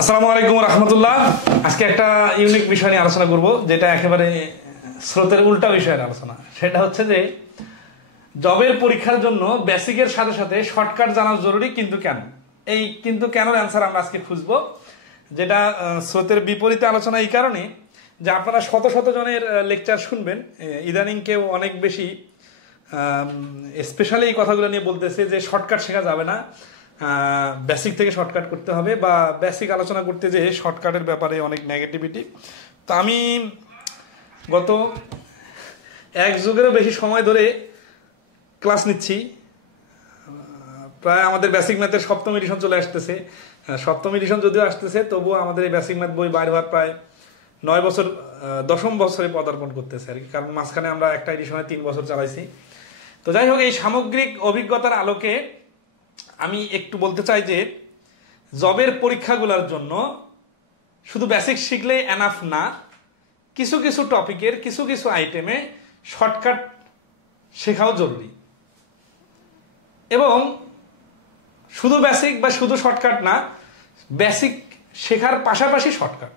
আসসালামু আলাইকুম রহমতুল্লাহ। আজকে একটা ইউনিক বিষয় নিয়ে আলোচনা করব, যেটা একেবারে স্রোতের উল্টা বিষয়ের আলোচনা। সেটা হচ্ছে যে জবের পরীক্ষার জন্য বেসিকের সাথে সাথে শর্টকাট জানা জরুরি, কিন্তু কেন? এই কিন্তু কেন অ্যান্সার আমরা আজকে খুঁজবো, যেটা স্রোতের বিপরীতে আলোচনা। এই কারণে যে আপনারা শত শত জনের লেকচার শুনবেন, ইদানিং কেউ অনেক বেশি স্পেশালি এই কথাগুলো নিয়ে বলতেছে যে শর্টকাট শেখা যাবে না, বেসিক থেকে শর্টকাট করতে হবে, বা বেসিক আলোচনা করতে যে শর্টকাটের ব্যাপারে অনেক নেগেটিভিটি। তো আমি গত এক যুগেরও বেশি সময় ধরে ক্লাস নিচ্ছি। প্রায় আমাদের বেসিক ম্যাথের সপ্তম এডিশন চলে আসতেছে। সপ্তম এডিশন যদিও আসতেছে, তবুও আমাদের এই বেসিক ম্যাথ বই বাইর হওয়ার প্রায় 9 বছর, 10ম বছরে পদার্পণ করতেছে আর কি। কারণ মাঝখানে আমরা একটা এডিশনে 3 বছর চালাইছি। তো যাই হোক, এই সামগ্রিক অভিজ্ঞতার আলোকে আমি একটু বলতে চাই যে জবের পরীক্ষাগুলোর জন্য শুধু বেসিক শিখলে এনাফ না, কিছু কিছু টপিকের কিছু কিছু আইটেমে শর্টকাট শেখাও জরুরি। এবং শুধু বেসিক বা শুধু শর্টকাট না, বেসিক শেখার পাশাপাশি শর্টকাট।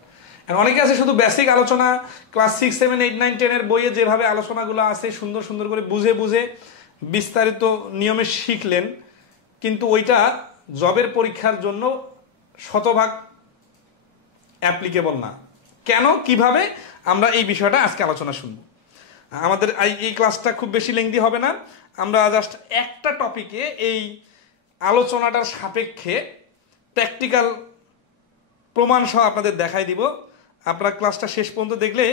অনেকে আছে শুধু বেসিক আলোচনা ক্লাস 6, 7, 8, 9, 10 বইয়ে যেভাবে আলোচনাগুলো আছে সুন্দর সুন্দর করে বুঝে বুঝে বিস্তারিত নিয়মে শিখলেন, কিন্তু ওইটা জবের পরীক্ষার জন্য শতভাগ অ্যাপ্লিকেবল না। কেন, কিভাবে, আমরা এই বিষয়টা আজকে আলোচনা শুনব। আমাদের এই ক্লাসটা খুব বেশি লেংদি হবে না। আমরা জাস্ট একটা টপিকে এই আলোচনাটার সাপেক্ষে প্র্যাকটিক্যাল প্রমাণ সহ আপনাদের দেখাই দিব। আপনারা ক্লাসটা শেষ পর্যন্ত দেখলে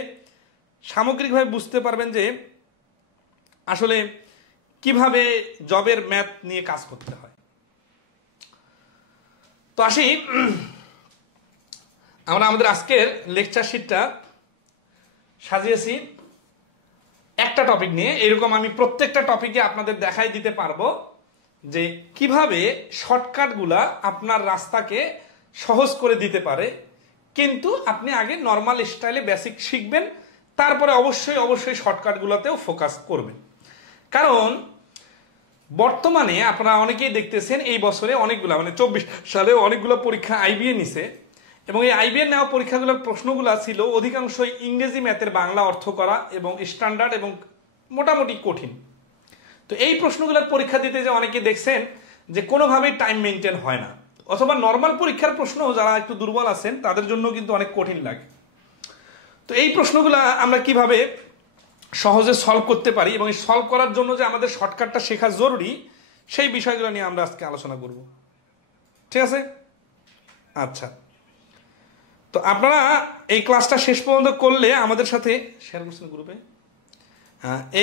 সামগ্রিকভাবে বুঝতে পারবেন যে আসলে কিভাবে জবের ম্যাথ নিয়ে কাজ করতে হয়। তো আসি, আমরা আমাদের আজকের লেকচার শিটটা সাজিয়েছি একটা টপিক নিয়ে। এরকম আমি প্রত্যেকটা টপিকে আপনাদের দেখাই দিতে পারবো যে কিভাবে শর্টকাটগুলা আপনার রাস্তাকে সহজ করে দিতে পারে। কিন্তু আপনি আগে নর্মাল স্টাইলে বেসিক শিখবেন, তারপরে অবশ্যই অবশ্যই শর্টকাটগুলোতেও ফোকাস করবেন। কারণ বর্তমানে আপনারা অনেকেই দেখতেছেন এই বছরে অনেকগুলা, মানে 24 সালে অনেকগুলো পরীক্ষা আইবিএ নিছে, এবং এই আইবিএ নেওয়া পরীক্ষাগুলোর প্রশ্নগুলো ছিল অধিকাংশই ইংরেজি ম্যাথের বাংলা অর্থ করা এবং স্ট্যান্ডার্ড এবং মোটামুটি কঠিন। তো এই প্রশ্নগুলোর পরীক্ষা দিতে যে অনেকে দেখছেন যে কোনোভাবেই টাইম মেনটেন হয় না, অথবা নর্মাল পরীক্ষার প্রশ্ন যারা একটু দুর্বল আছেন তাদের জন্য কিন্তু অনেক কঠিন লাগে। তো এই প্রশ্নগুলো আমরা কিভাবে সহজে সলভ করতে পারি, এবং এই সলভ করার জন্য যে আমাদের শর্টকাটটা শেখা জরুরি, সেই বিষয়গুলো নিয়ে আমরা আজকে আলোচনা করব। ঠিক আছে? আচ্ছা, তো আপনারা এই ক্লাসটা শেষ পর্যন্ত করলে আমাদের সাথে শেয়ার করছেন গ্রুপে,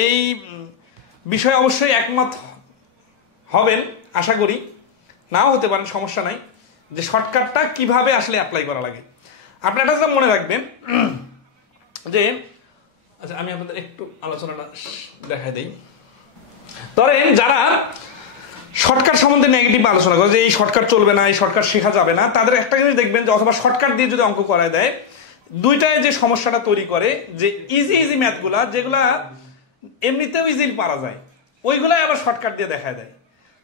এই বিষয়ে অবশ্যই একমত হবেন আশা করি, নাও হতে পারেন, সমস্যা নাই, যে শর্টকাটটা কিভাবে আসলে অ্যাপ্লাই করা লাগে। আপনারা এটা মনে রাখবেন যে, আচ্ছা আমি আপনাদের একটু আলোচনাটা দেখাই দেই। ধরেন যারা শর্টকাট সম্বন্ধে নেগেটিভ আলোচনা করে যে এই শর্টকাট চলবে না, এই শর্টকাট শেখা যাবে না, তাদের একটা জিনিস দেখবেন যে অথবা শর্টকাট দিয়ে যদি অঙ্ক করায় দেয়, দুইটায় যে সমস্যাটা তৈরি করে যে ইজি ইজি ম্যাথগুলা যেগুলা এমনিতেও ইজিলি পারা যায়, ওইগুলাই আবার শর্টকাট দিয়ে দেখায় দেয়।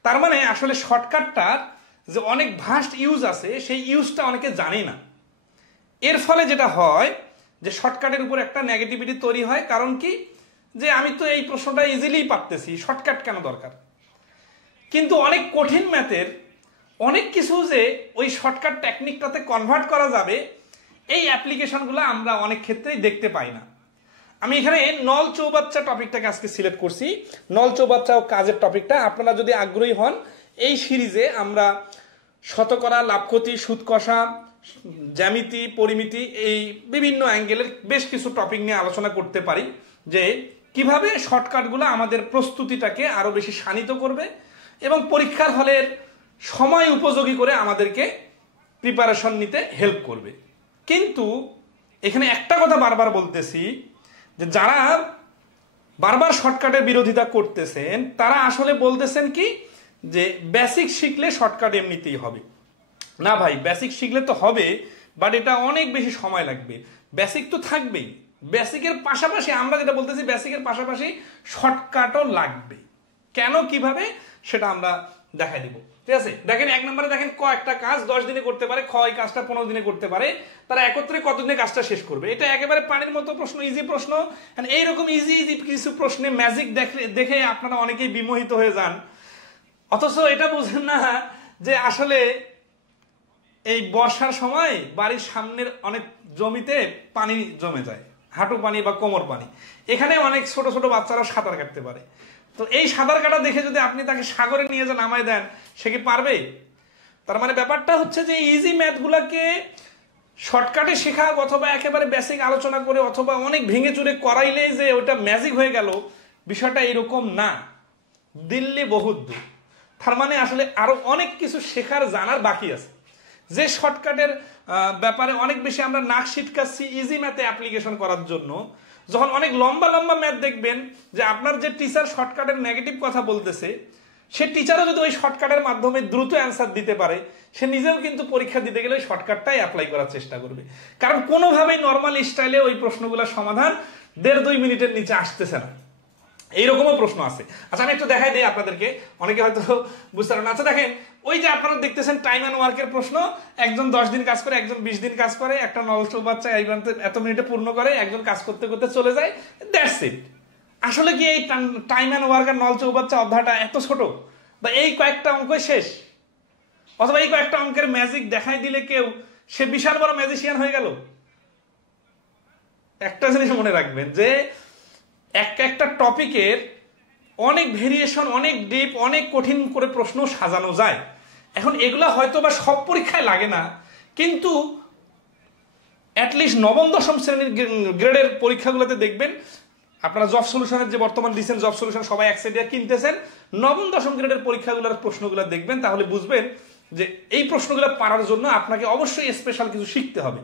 তার মানে আসলে শর্টকাটটার যে অনেক ভাস্ট ইউজ আছে, সেই ইউজটা অনেকে জানে না। এর ফলে যেটা হয় যে শর্টকাটের উপর একটা নেগেটিভিটি তৈরি হয়। কারণ কি, যে আমি তো এই প্রশ্নটা ইজিলি পারতেছি, শর্টকাট কেন দরকার? কিন্তু অনেক কঠিন ম্যাথের অনেক কিছু যে ওই শর্টকাট টেকনিকটাতে কনভার্ট করা যাবে, এই অ্যাপ্লিকেশনগুলো আমরা অনেক ক্ষেত্রেই দেখতে পাই না। আমি এখানে নল চৌবাচ্চা টপিকটাকে আজকে সিলেক্ট করছি। নল চৌবাচ্চা ও কাজের টপিকটা আপনারা যদি আগ্রহী হন, এই সিরিজে আমরা শতকরা, লাভ ক্ষতি, সুদ কষা, জ্যামিতি, পরিমিতি, এই বিভিন্ন অ্যাঙ্গেলের বেশ কিছু টপিক নিয়ে আলোচনা করতে পারি, যে কিভাবে শর্টকাটগুলো আমাদের প্রস্তুতিটাকে আরো বেশি শানিত করবে এবং পরীক্ষার হলের সময় উপযোগী করে আমাদেরকে প্রিপারেশন নিতে হেল্প করবে। কিন্তু এখানে একটা কথা বারবার বলতেছি, যে যারা বারবার শর্টকাটের বিরোধিতা করতেছেন তারা আসলে বলতেছেন কি, যে বেসিক শিখলে শর্টকাট এমনিতেই হবে। না ভাই, বেসিক শিখলে তো হবে, বাট এটা অনেক বেশি সময় লাগবে। বেসিক তো থাকবেই, বেসিকের পাশাপাশি আমরা যেটা বলতেছি, বেসিকের পাশাপাশি শর্টকাটও লাগবে। কেন, কিভাবে, সেটা আমরা দেখাই দিব। ঠিক আছে, দেখেন 1 নম্বরে দেখেন ক একটা কাজ 10 দিনে করতে পারে, খ এই কাজটা 15 দিনে করতে পারে, তারা একত্রে কতদিনে কাজটা শেষ করবে। এটা একেবারে পানির মতো প্রশ্ন, ইজি প্রশ্ন। এইরকম ইজি ইজি কিছু প্রশ্নে ম্যাজিক দেখে আপনারা অনেকেই বিমোহিত হয়ে যান, অথচ এটা বুঝেন না যে আসলে এই বর্ষার সময় বাড়ির সামনের অনেক জমিতে পানি জমে যায়, হাঁটু পানি বা কোমর পানি, এখানে অনেক ছোট ছোট বাচ্চারা সাঁতার কাটতে পারে। তো এই সাঁতার কাটা দেখে যদি আপনি তাকে সাগরে নিয়ে যে নামায় দেন, সে কি পারবে? তার মানে ব্যাপারটা হচ্ছে যে ইজি ম্যাথগুলোকে শর্টকাটে শেখা অথবা একেবারে বেসিক আলোচনা করে অথবা অনেক ভেঙে চুরে করাইলে যে ওটা ম্যাজিক হয়ে গেল, বিষয়টা এরকম না, দিল্লি বহুত দূর। তার মানে আসলে আরো অনেক কিছু শেখার জানার বাকি আছে। যে শর্টকাটের ব্যাপারে অনেক বেশি আমরা নাক সিটকাচ্ছি ইজি ম্যাথে অ্যাপ্লিকেশন করার জন্য, যখন অনেক লম্বা লম্বা ম্যাথ দেখবেন যে আপনার যে টিচার শর্টকাটের নেগেটিভ কথা বলতেছে, সে টিচারও যদি ওই শর্টকাটের মাধ্যমে দ্রুত অ্যান্সার দিতে পারে, সে নিজেও কিন্তু পরীক্ষা দিতে গেলে ওই শর্টকাটটাই অ্যাপ্লাই করার চেষ্টা করবে, কারণ কোনোভাবেই নর্মাল স্টাইলে ওই প্রশ্নগুলোর সমাধান 1.5-2 মিনিটের নিচে আসতেছে না। এইরকমও প্রশ্ন আছে। আচ্ছা আমি একটু দেখাই দিই আপনাদেরকে, অনেকে হয়তো বুঝতে পারেন। আচ্ছা দেখেন, ওই যে আপনারা দেখতেছেন টাইম অ্যান্ড ওয়ার্কের প্রশ্ন, একজন 10 দিন কাজ করে, একজন 20 দিন কাজ করে, একটা নলস্টোভ বাচ্চা এত মিনিটে পূর্ণ করে, একজন কাজ করতে করতে চলে যায়, দ্যাটস ইট। আসলে কি এই টাইম অ্যান্ড ওয়ার্ক আর নলস্টোভ বাচ্চা অধ্যায়টা এত ছোট, বা এই কয়েকটা অঙ্কই শেষ, অথবা এই কয়েকটা অঙ্কের ম্যাজিক দেখাই দিলে কেউ সে বিশাল বড় ম্যাজিশিয়ান হয়ে গেল? একটা জিনিস মনে রাখবেন যে একটা টপিকের অনেক ভেরিয়েশন, অনেক ডিপ, অনেক কঠিন করে প্রশ্ন সাজানো যায়। এখন এগুলা হয়তো বা সব পরীক্ষায় লাগে না, কিন্তু অ্যাটলিস্ট 9ম-10ম শ্রেণীর গ্রেডের পরীক্ষাগুলোতে দেখবেন আপনারা জব সলিউশনের যে বর্তমান রিসেন্ট জব সলিউশন সবাই একসাথে কিনতেছেন, 9ম-10ম গ্রেডের পরীক্ষাগুলোর প্রশ্নগুলো দেখবেন, তাহলে বুঝবেন যে এই প্রশ্নগুলো পারার জন্য আপনাকে অবশ্যই স্পেশাল কিছু শিখতে হবে,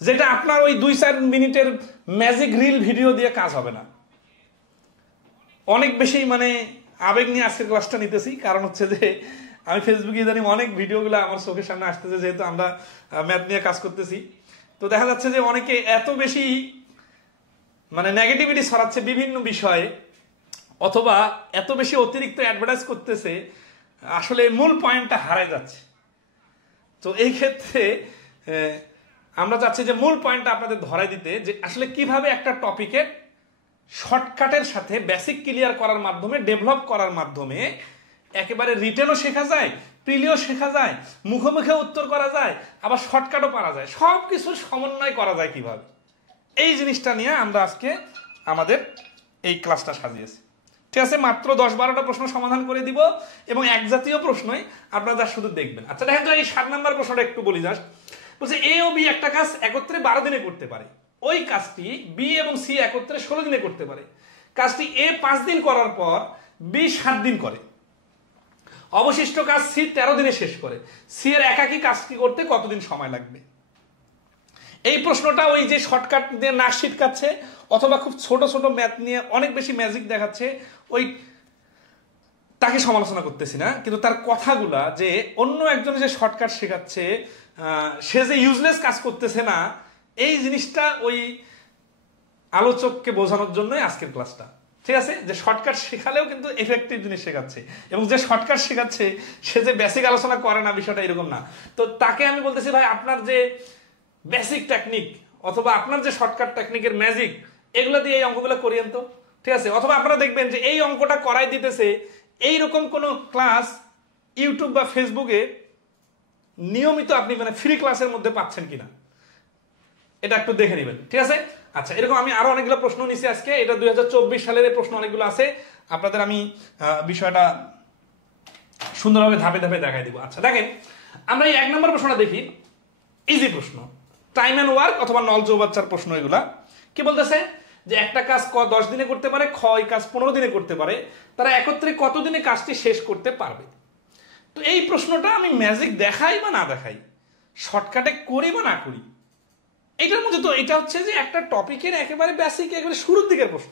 যেটা আপনার ওই 2-4 মিনিটের ম্যাজিক রিল ভিডিও দিয়ে কাজ হবে না। অনেক বেশি আবেগ নিয়ে আজকের ক্লাসটা নিতেছি, কারণ হচ্ছে যে আমি ফেসবুকে ইদানিং অনেক ভিডিওগুলো আমার চোখের সামনে আসতেছে, যেহেতু আমরা ম্যাথ নিয়ে কাজ করতেছি। তো দেখা যাচ্ছে যে অনেকে এত বেশি নেগেটিভিটি ছড়াচ্ছে বিভিন্ন বিষয়ে, অথবা এত বেশি অতিরিক্ত অ্যাডভার্টাইজ করতেছে, আসলে মূল পয়েন্টটা হারায় যাচ্ছে। তো এই ক্ষেত্রে আমরা চাচ্ছি যে মূল পয়েন্টটা আপনাদের ধরাই দিতে, যে আসলে কিভাবে একটা টপিকের শর্টকাটের সাথে বেসিক ক্লিয়ার করার মাধ্যমে, ডেভেলপ করার মাধ্যমে একেবারে রিটেনও শেখা যায়, প্রিলিও শেখা যায়, মুখে মুখে উত্তর করা যায়, আবার শর্টকাটও পারা যায়, সব কিছু সমন্বয় করা যায় কিভাবে, এই জিনিসটা নিয়ে আমরা আজকে আমাদের এই ক্লাসটা সাজিয়েছি। ঠিক আছে, মাত্র 10-12টা প্রশ্ন সমাধান করে দিব, এবং এক জাতীয় প্রশ্নই আপনারা শুধু দেখবেন। আচ্ছা দেখেন তো, এই 7 নম্বর প্রশ্নটা একটু বলি জাস্ট। বলছে এ ও বি একটা কাজ একত্রে 12 দিনে করতে পারে, ওই কাজটি বি এবং সি একত্রে 16 দিনে করতে পারে। কাজটি এ 5 দিন করার পর বি 7 দিন করে, অবশিষ্ট কাজ সি 13 দিনে শেষ করে। সি এর একাকী কাজটি করতে কতদিন সময় লাগবে? এই প্রশ্নটা ওই যে শর্টকাট দিয়ে নাক ছিটকাচ্ছে, অথবা খুব ছোট ছোট ম্যাথ নিয়ে অনেক বেশি ম্যাজিক দেখাচ্ছে, ওই তাকে সমালোচনা করতেছি না, কিন্তু তার কথাগুলা যে অন্য একজন যে শর্টকাট শেখাচ্ছে, সে যে ইউজলেস কাজ করতেছে না, এই জিনিসটা ওই আলোচককে বোঝানোর জন্যই আজকের ক্লাসটা। ঠিক আছে, যে শর্টকাট শেখালেও কিন্তু এফেক্টিভ জিনিস শেখাচ্ছে, এবং যে শর্টকাট শেখাচ্ছে সে যে বেসিক আলোচনা করে না, বিষয়টা এরকম না। তো তাকে আমি বলতেছি, ভাই আপনার যে বেসিক টেকনিক অথবা আপনার যে শর্টকাট টেকনিকের ম্যাজিক, এগুলো দিয়ে এই অঙ্কগুলো করিয়েন তো। ঠিক আছে, অথবা আপনারা দেখবেন যে এই অঙ্কটা করাই দিতেছে এইরকম কোনো ক্লাস ইউটিউব বা ফেসবুকে নিয়মিত আপনি ফ্রি ক্লাসের মধ্যে পাচ্ছেন কিনা, এটা একটু দেখে নেবেন। ঠিক আছে, আচ্ছা এরকম আমি আরো অনেকগুলো প্রশ্ন নিছি আজকে, এটা 2024 সালের প্রশ্ন অনেকগুলো আছে, আপনাদের আমি বিষয়টা সুন্দরভাবে ধাপে ধাপে দেখাই দিব। আচ্ছা দেখেন, আমরা এই 1 নম্বর প্রশ্নটা দেখি, ইজি প্রশ্ন, টাইম অ্যান্ড ওয়ার্ক অথবা নল চৌবাচ্চার প্রশ্ন। এগুলা কি বলতেছে যে একটা কাজ 10 দিনে করতে পারে, খ এই কাজ 15 দিনে করতে পারে, তারা একত্রে কতদিনে কাজটি শেষ করতে পারবে? তো এই প্রশ্নটা আমি ম্যাজিক দেখাই বা না দেখাই, শর্টকাটে করি বা না করি, এইটার মধ্যে তো এটা হচ্ছে যে একটা টপিকের একেবারে বেসিক, একেবারে শুরুর দিকের প্রশ্ন।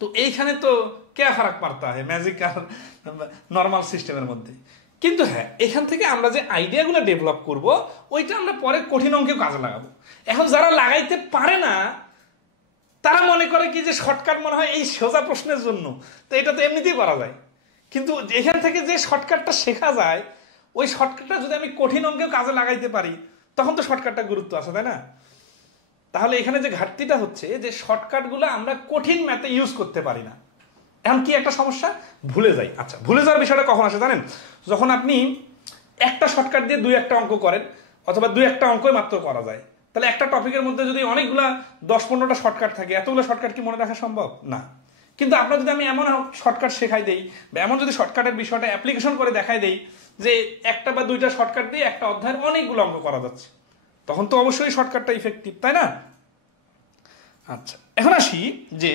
তো এইখানে তো কে ফারাক পারতা হয় ম্যাজিক আর নর্মাল সিস্টেমের মধ্যে। কিন্তু হ্যাঁ, এখান থেকে আমরা যে আইডিয়াগুলো ডেভেলপ করব, ওইটা আমরা পরে কঠিন অঙ্কেও কাজে লাগাবো। এখন যারা লাগাইতে পারে না, তারা মনে করে কি যে শর্টকাট মনে হয় এই সোজা প্রশ্নের জন্য, তো এটা তো এমনিতেই করা যায়। কিন্তু এখান থেকে যে শর্টকাটটা শেখা যায়, ওই শর্টকাটটা যদি আমি কঠিন অঙ্কেও কাজে লাগাইতে পারি, তখন তো শর্টকাটটা গুরুত্ব আছে, তাই না? তাহলে এখানে যে ঘাটতিটা হচ্ছে যে শর্টকাটগুলো আমরা কঠিন ম্যাথে ইউজ করতে পারি না। এখন কি একটা সমস্যা, ভুলে যাই। আচ্ছা, ভুলে যাওয়ার বিষয়টা কখন আসে জানেন? যখন আপনি একটা শর্টকাট দিয়ে 2-1টা অঙ্ক করেন, অথবা 2-1টা অঙ্কই মাত্র করা যায়। তাহলে একটা টপিকের মধ্যে যদি অনেকগুলা 10-15টা শর্টকাট থাকে, এতগুলো শর্টকাট কি মনে রাখা সম্ভব না? কিন্তু আপনার যদি আমি এমন শর্টকাট শেখাই দেই, বা এমন যদি শর্টকাটের বিষয়টা অ্যাপ্লিকেশন করে দেখাই দেই যে একটা বা 2টা শর্টকাট দিয়ে একটা অধ্যায়ের অনেকগুলো অঙ্ক করা যাচ্ছে, তখন তো অবশ্যই শর্টকাটটা ইফেক্টিভ, তাই না? আচ্ছা, এখন আসি যে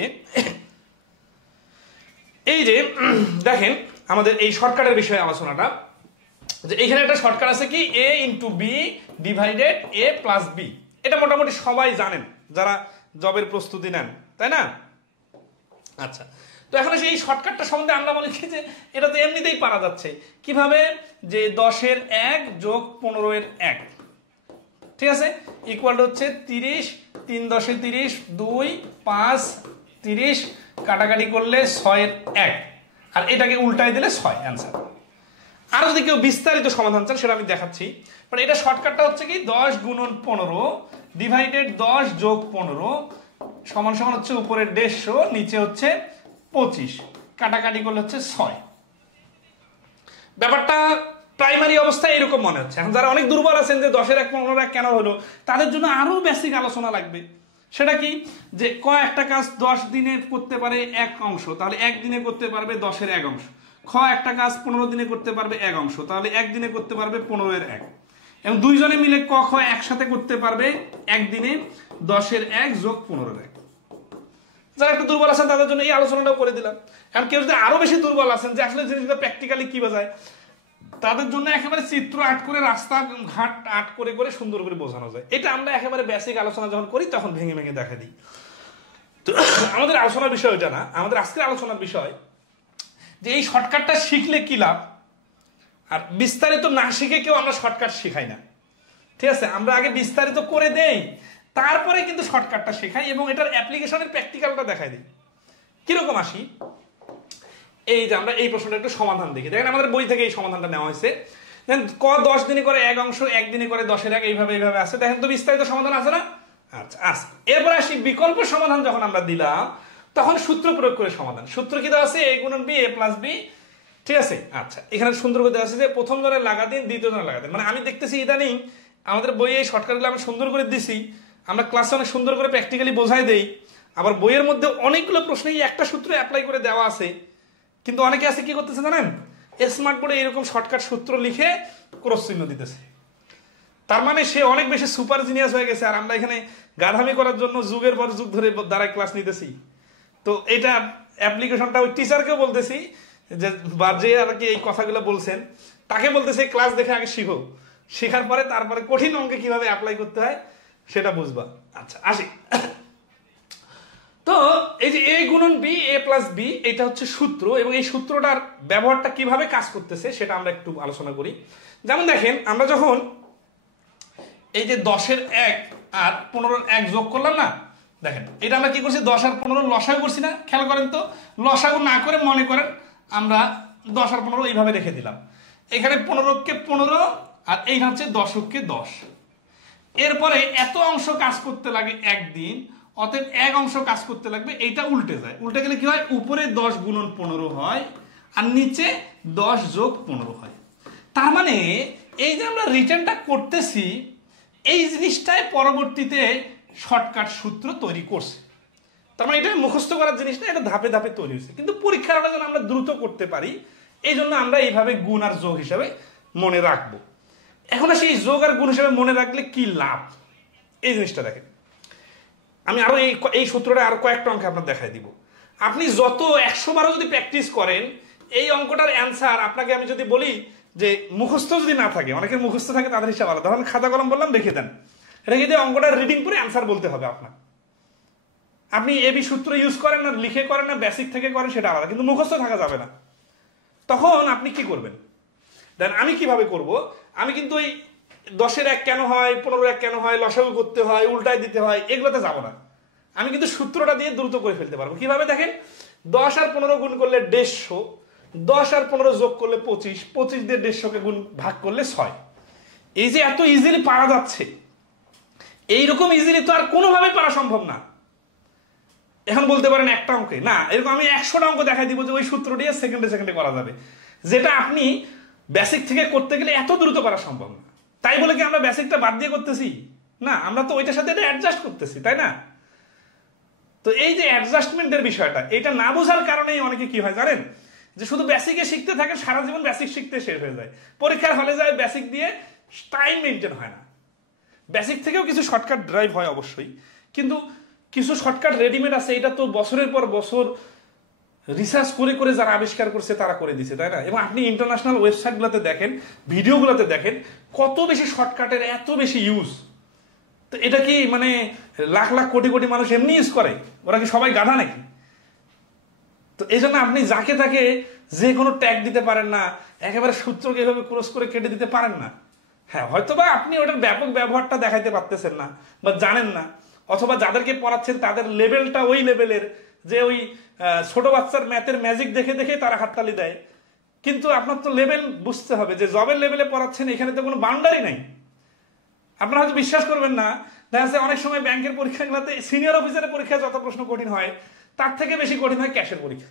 এই যে দেখেন আমাদের এই শর্টকাটের বিষয়ে আলোচনাটা, যে এখানে একটা শর্টকাট আছে কি, a into B divided a plus B. এটা মোটামুটি সবাই জানেন যারা জবের প্রস্তুতি নেন, তাই না? আচ্ছা, তো এখন এই শর্টকাটটা সম্বন্ধে আমরা বলি কি যে এটা তো এমনিতেই পারা যাচ্ছে। কিভাবে? যে 10-এর 1 যোগ 15-এর 1, ঠিক আছে, ইকুয়াল হচ্ছে 30, 3 10 30, 2 5 30, কাটাকাটি করলে 6-এর 1, আর এটাকে উল্টাই দিলে 6 অ্যান্সার। আর যদি কেউ বিস্তারিত সমাধান চান সেটা আমি দেখাচ্ছি, বাট এটা শর্টকাটটা হচ্ছে কি 10 গুণন 15 ডিভাইডেড 10 যোগ 15 সমান সমান হচ্ছে উপরে 150, নিচে হচ্ছে 25, কাটাকাটি করলে হচ্ছে 6। ব্যাপারটা প্রাইমারি অবস্থায় এরকম মনে হচ্ছে। এখন যারা অনেক দুর্বল আছেন যে 10-এর 1 15-এর 1 কেন হলো, তাদের জন্য আরো বেসিক আলোচনা লাগবে। সেটা কি, যে একটা কাজ 10 দিনে করতে পারে 1 অংশ, তাহলে 1 দিনে করতে পারবে 10-এর 1 অংশ। একটা কাজ 15 দিনে করতে পারবে 1 অংশ, তাহলে 1 দিনে করতে পারবে 15-এর 1। এবং দুইজনে মিলে একসাথে করতে পারবে 1 দিনে 10-এর 1 যোগ 15-এর 1। যারা একটু দুর্বল আছেন তাদের জন্য এই আলোচনাটাও করে দিলাম। কারণ কেউ যদি আরো বেশি দুর্বল আছেন যে আসলে জিনিসটা প্র্যাকটিক্যালি কি বোঝায়, তাদের জন্য একেবারে চিত্র আর্ট করে, রাস্তা ঘাট আর্ট করে করে সুন্দর করে বোঝানো যায়। এটা আমরা একেবারে বেসিক আলোচনা যখন করি তখন ভেঙে ভেঙে দেখা দিই। তো আমাদের আলোচনার বিষয় ওইটা না, আমাদের আজকের আলোচনার বিষয় যে এই শর্টকাটটা শিখলে কি লাভ, আর বিস্তারিত না শিখে কেউ আমরা শর্টকাট শেখাই না, ঠিক আছে? আমরা আগে বিস্তারিত করে দেই, তারপরে কিন্তু শর্টকাটটা শেখাই এবং এটার অ্যাপ্লিকেশনের প্র্যাকটিক্যালটা দেখাই দিই। কিরকম আসি, এই যে আমরা এই প্রশ্নটা একটু সমাধান দেখি। দেখেন আমাদের বই থেকে এই সমাধানটা নেওয়া হয়েছে। দেখেন 10 দিনে করে 1 অংশ, 1 দিনে করে 10-এর 1, এইভাবে এইভাবে আছে। দেখেন তো বিস্তারিত সমাধান আছে না? আচ্ছা আছে। এরপর আসি বিকল্প সমাধান। যখন আমরা দিলাম তখন সূত্র প্রয়োগ করে সমাধান। সূত্র কি দেওয়া আছে? a গুণন b a প্লাস b, ঠিক আছে? আচ্ছা, এখানে সুন্দর করে দেওয়া আছে যে প্রথম জনের লাগা দিন, দ্বিতীয় জনের লাগা দিন। মানে আমি দেখতেছি ইদানিং আমাদের বইয়ে এই শর্টকাটগুলো আমি সুন্দর করে দিছি, আমরা ক্লাসে অনেক সুন্দর করে প্র্যাকটিক্যালি বোঝাই দেই। আবার বইয়ের মধ্যে অনেকগুলো প্রশ্ন এই একটা সূত্রে অ্যাপ্লাই করে দেওয়া আছে। কিন্তু অনেকে আছে কি করতেছে জানেন, স্মার্ট বোর্ডে এরকম শর্টকাট সূত্র লিখে ক্রস চিহ্ন দিতেছে। তার মানে সে অনেক বেশি সুপার জিনিয়াস হয়ে গেছে, আর আমরা এখানে গাধামি করার জন্য যুগের পর যুগ ধরে দ্বারাই ক্লাস নিতেছি। তো এটা অ্যাপ্লিকেশনটা ওই টিচারকেও বলতেছি যে, বা যে আর কি এই কথাগুলো বলছেন তাকে বলতেছে ক্লাস দেখে আগে শিখো, শেখার পরে তারপরে কঠিন অঙ্কে কিভাবে অ্যাপ্লাই করতে হয় সেটা বুঝবা। আচ্ছা আসি। তো এই যে a গুণন b a প্লাস b, এটা হচ্ছে সূত্র, এবং এই সূত্রটার ব্যবহারটা কিভাবে কাজ করতেছে সেটা আমরা একটু আলোচনা করি। যেমন দেখেন আমরা যখন এই যে 10-এর 1 আর 15-এর 1 যোগ করলাম না, দেখেন এটা আমরা কি করছি, 10 আর 15 লসাগু করছি না? খেয়াল করেন তো, লসাগু না করে মনে করেন আমরা 10 আর 15 এইভাবে রেখে দিলাম। এখানে 15কে 15 আর এই হচ্ছে 10কে 10। এরপরে এত অংশ কাজ করতে লাগে একদিন, অতএব 1 অংশ কাজ করতে লাগবে। এইটা উল্টে যায়, উল্টে গেলে কি হয়, উপরে 10 গুণন 15 হয় আর নিচে 10 যোগ 15 হয়। তার মানে এই যে আমরা রিটার্নটা করতেছি, এই জিনিসটাই পরবর্তীতে শর্টকাট সূত্র তৈরি করছে। তার মানে এটা মুখস্থ করার জিনিস না, এটা ধাপে ধাপে তৈরি হয়েছে। কিন্তু পরীক্ষাটা যেন আমরা দ্রুত করতে পারি, এই জন্য আমরা এইভাবে গুণ আর যোগ হিসাবে মনে রাখবো। এখন আসি এই যোগ আর গুণ হিসাবে মনে রাখলে কি লাভ, এই জিনিসটা দেখেন। আমি আরো এই সূত্রটা আরো কয়েকটা অঙ্কে আপনার দেখাই দিব। আপনি যত 100 বারও যদি প্র্যাকটিস করেন, এই অঙ্কটার অ্যান্সার আপনাকে আমি যদি বলি যে মুখস্থ যদি না থাকে, অনেকের মুখস্থ থাকে তাদের হিসাব আলাদা, তখন খাতা কলম বললাম রেখে দেন, রেখে দিয়ে অঙ্কটা রিডিং করে অ্যান্সার বলতে হবে আপনার। আপনি এবি সূত্র ইউজ করেন না, লিখে করেন না, বেসিক থেকে করেন সেটা আলাদা, কিন্তু মুখস্থ থাকা যাবে না। তখন আপনি কি করবেন দেন, আমি কিভাবে করব, আমি কিন্তু ওই 10-এর 1 কেন হয়, 15-এর 1 কেন হয়, লসাগু করতে হয়, উল্টায় দিতে হয়, এগুলোতে যাব না। আমি কিন্তু সূত্রটা দিয়ে দ্রুত করে ফেলতে পারবো। কিভাবে দেখেন, 10 আর 15 গুণ করলে 150, 10 আর 15 যোগ করলে 25, 25 দিয়ে 150 গুণ ভাগ করলে 6। এই যে এত ইজিলি পারা যাচ্ছে, এইরকম ইজিলি তো আর কোনোভাবে পারা সম্ভব না। এখন বলতে পারেন একটা অঙ্কে না, এরকম আমি 100টা অঙ্ক দেখাই দিব যে ওই সূত্র দিয়ে সেকেন্ডে সেকেন্ডে করা যাবে, যেটা আপনি বেসিক থেকে করতে গেলে এত দ্রুত করা সম্ভব না। তাই বলে কি আমরা বেসিকটা বাদ দিয়ে করতেছি? না, আমরা তো ওইটার সাথে এটা অ্যাডজাস্ট করতেছি, তাই না? তো এই যে অ্যাডজাস্টমেন্টের বিষয়টা, এটা না বোঝার কারণেই অনেকে কি হয় জানেন, যে শুধু বেসিকে শিখতে থাকে, সারা জীবন বেসিক শিখতে শেষ হয়ে যায়, পরীক্ষার হলে যায় বেসিক দিয়ে টাইম মেনটেন হয় না। বেসিক থেকেও কিছু শর্টকাট ড্রাইভ হয় অবশ্যই, কিন্তু কিছু শর্টকাট রেডিমেড আছে, এটা তো বছরের পর বছর রিসার্চ করে করে যারা আবিষ্কার করছে তারা করে দিছে, তাই না? এবং আপনি ইন্টারন্যাশনাল ওয়েবসাইটগুলোতে দেখেন, ভিডিওগুলোতে দেখেন, কত বেশি শর্টকাটের এত বেশি ইউজ। তো এটা কি মানে লাখ লাখ কোটি কোটি মানুষ এমনি ইউজ করে? ওরা কি সবাই গাধা নাকি? তো এই জন্য আপনি যাকে তাকে যে কোনো ট্যাগ দিতে পারেন না, একেবারে সূত্রকে এভাবে ক্রস করে কেটে দিতে পারেন না। হ্যাঁ, হয়তো বা আপনি ওটার ব্যাপক ব্যবহারটা দেখাইতে পারতেছেন না বা জানেন না, অথবা যাদেরকে পড়াচ্ছেন তাদের লেভেলটা ওই লেভেলের যে ওই ছোট বাচ্চার ম্যাথের ম্যাজিক দেখে দেখে তারা হাততালি দেয়। কিন্তু আপনার তো লেভেল বুঝতে হবে, যে জবের লেভেলে পড়াচ্ছেন, এখানে তো কোনো বাউন্ডারি নাই। আপনারা হয়তো বিশ্বাস করবেন না, দেখা যাচ্ছে অনেক সময় ব্যাংকের পরীক্ষাগুলোতে সিনিয়র অফিসারের পরীক্ষায় যত প্রশ্ন কঠিন হয়, তার থেকে বেশি কঠিন হয় ক্যাশের পরীক্ষা।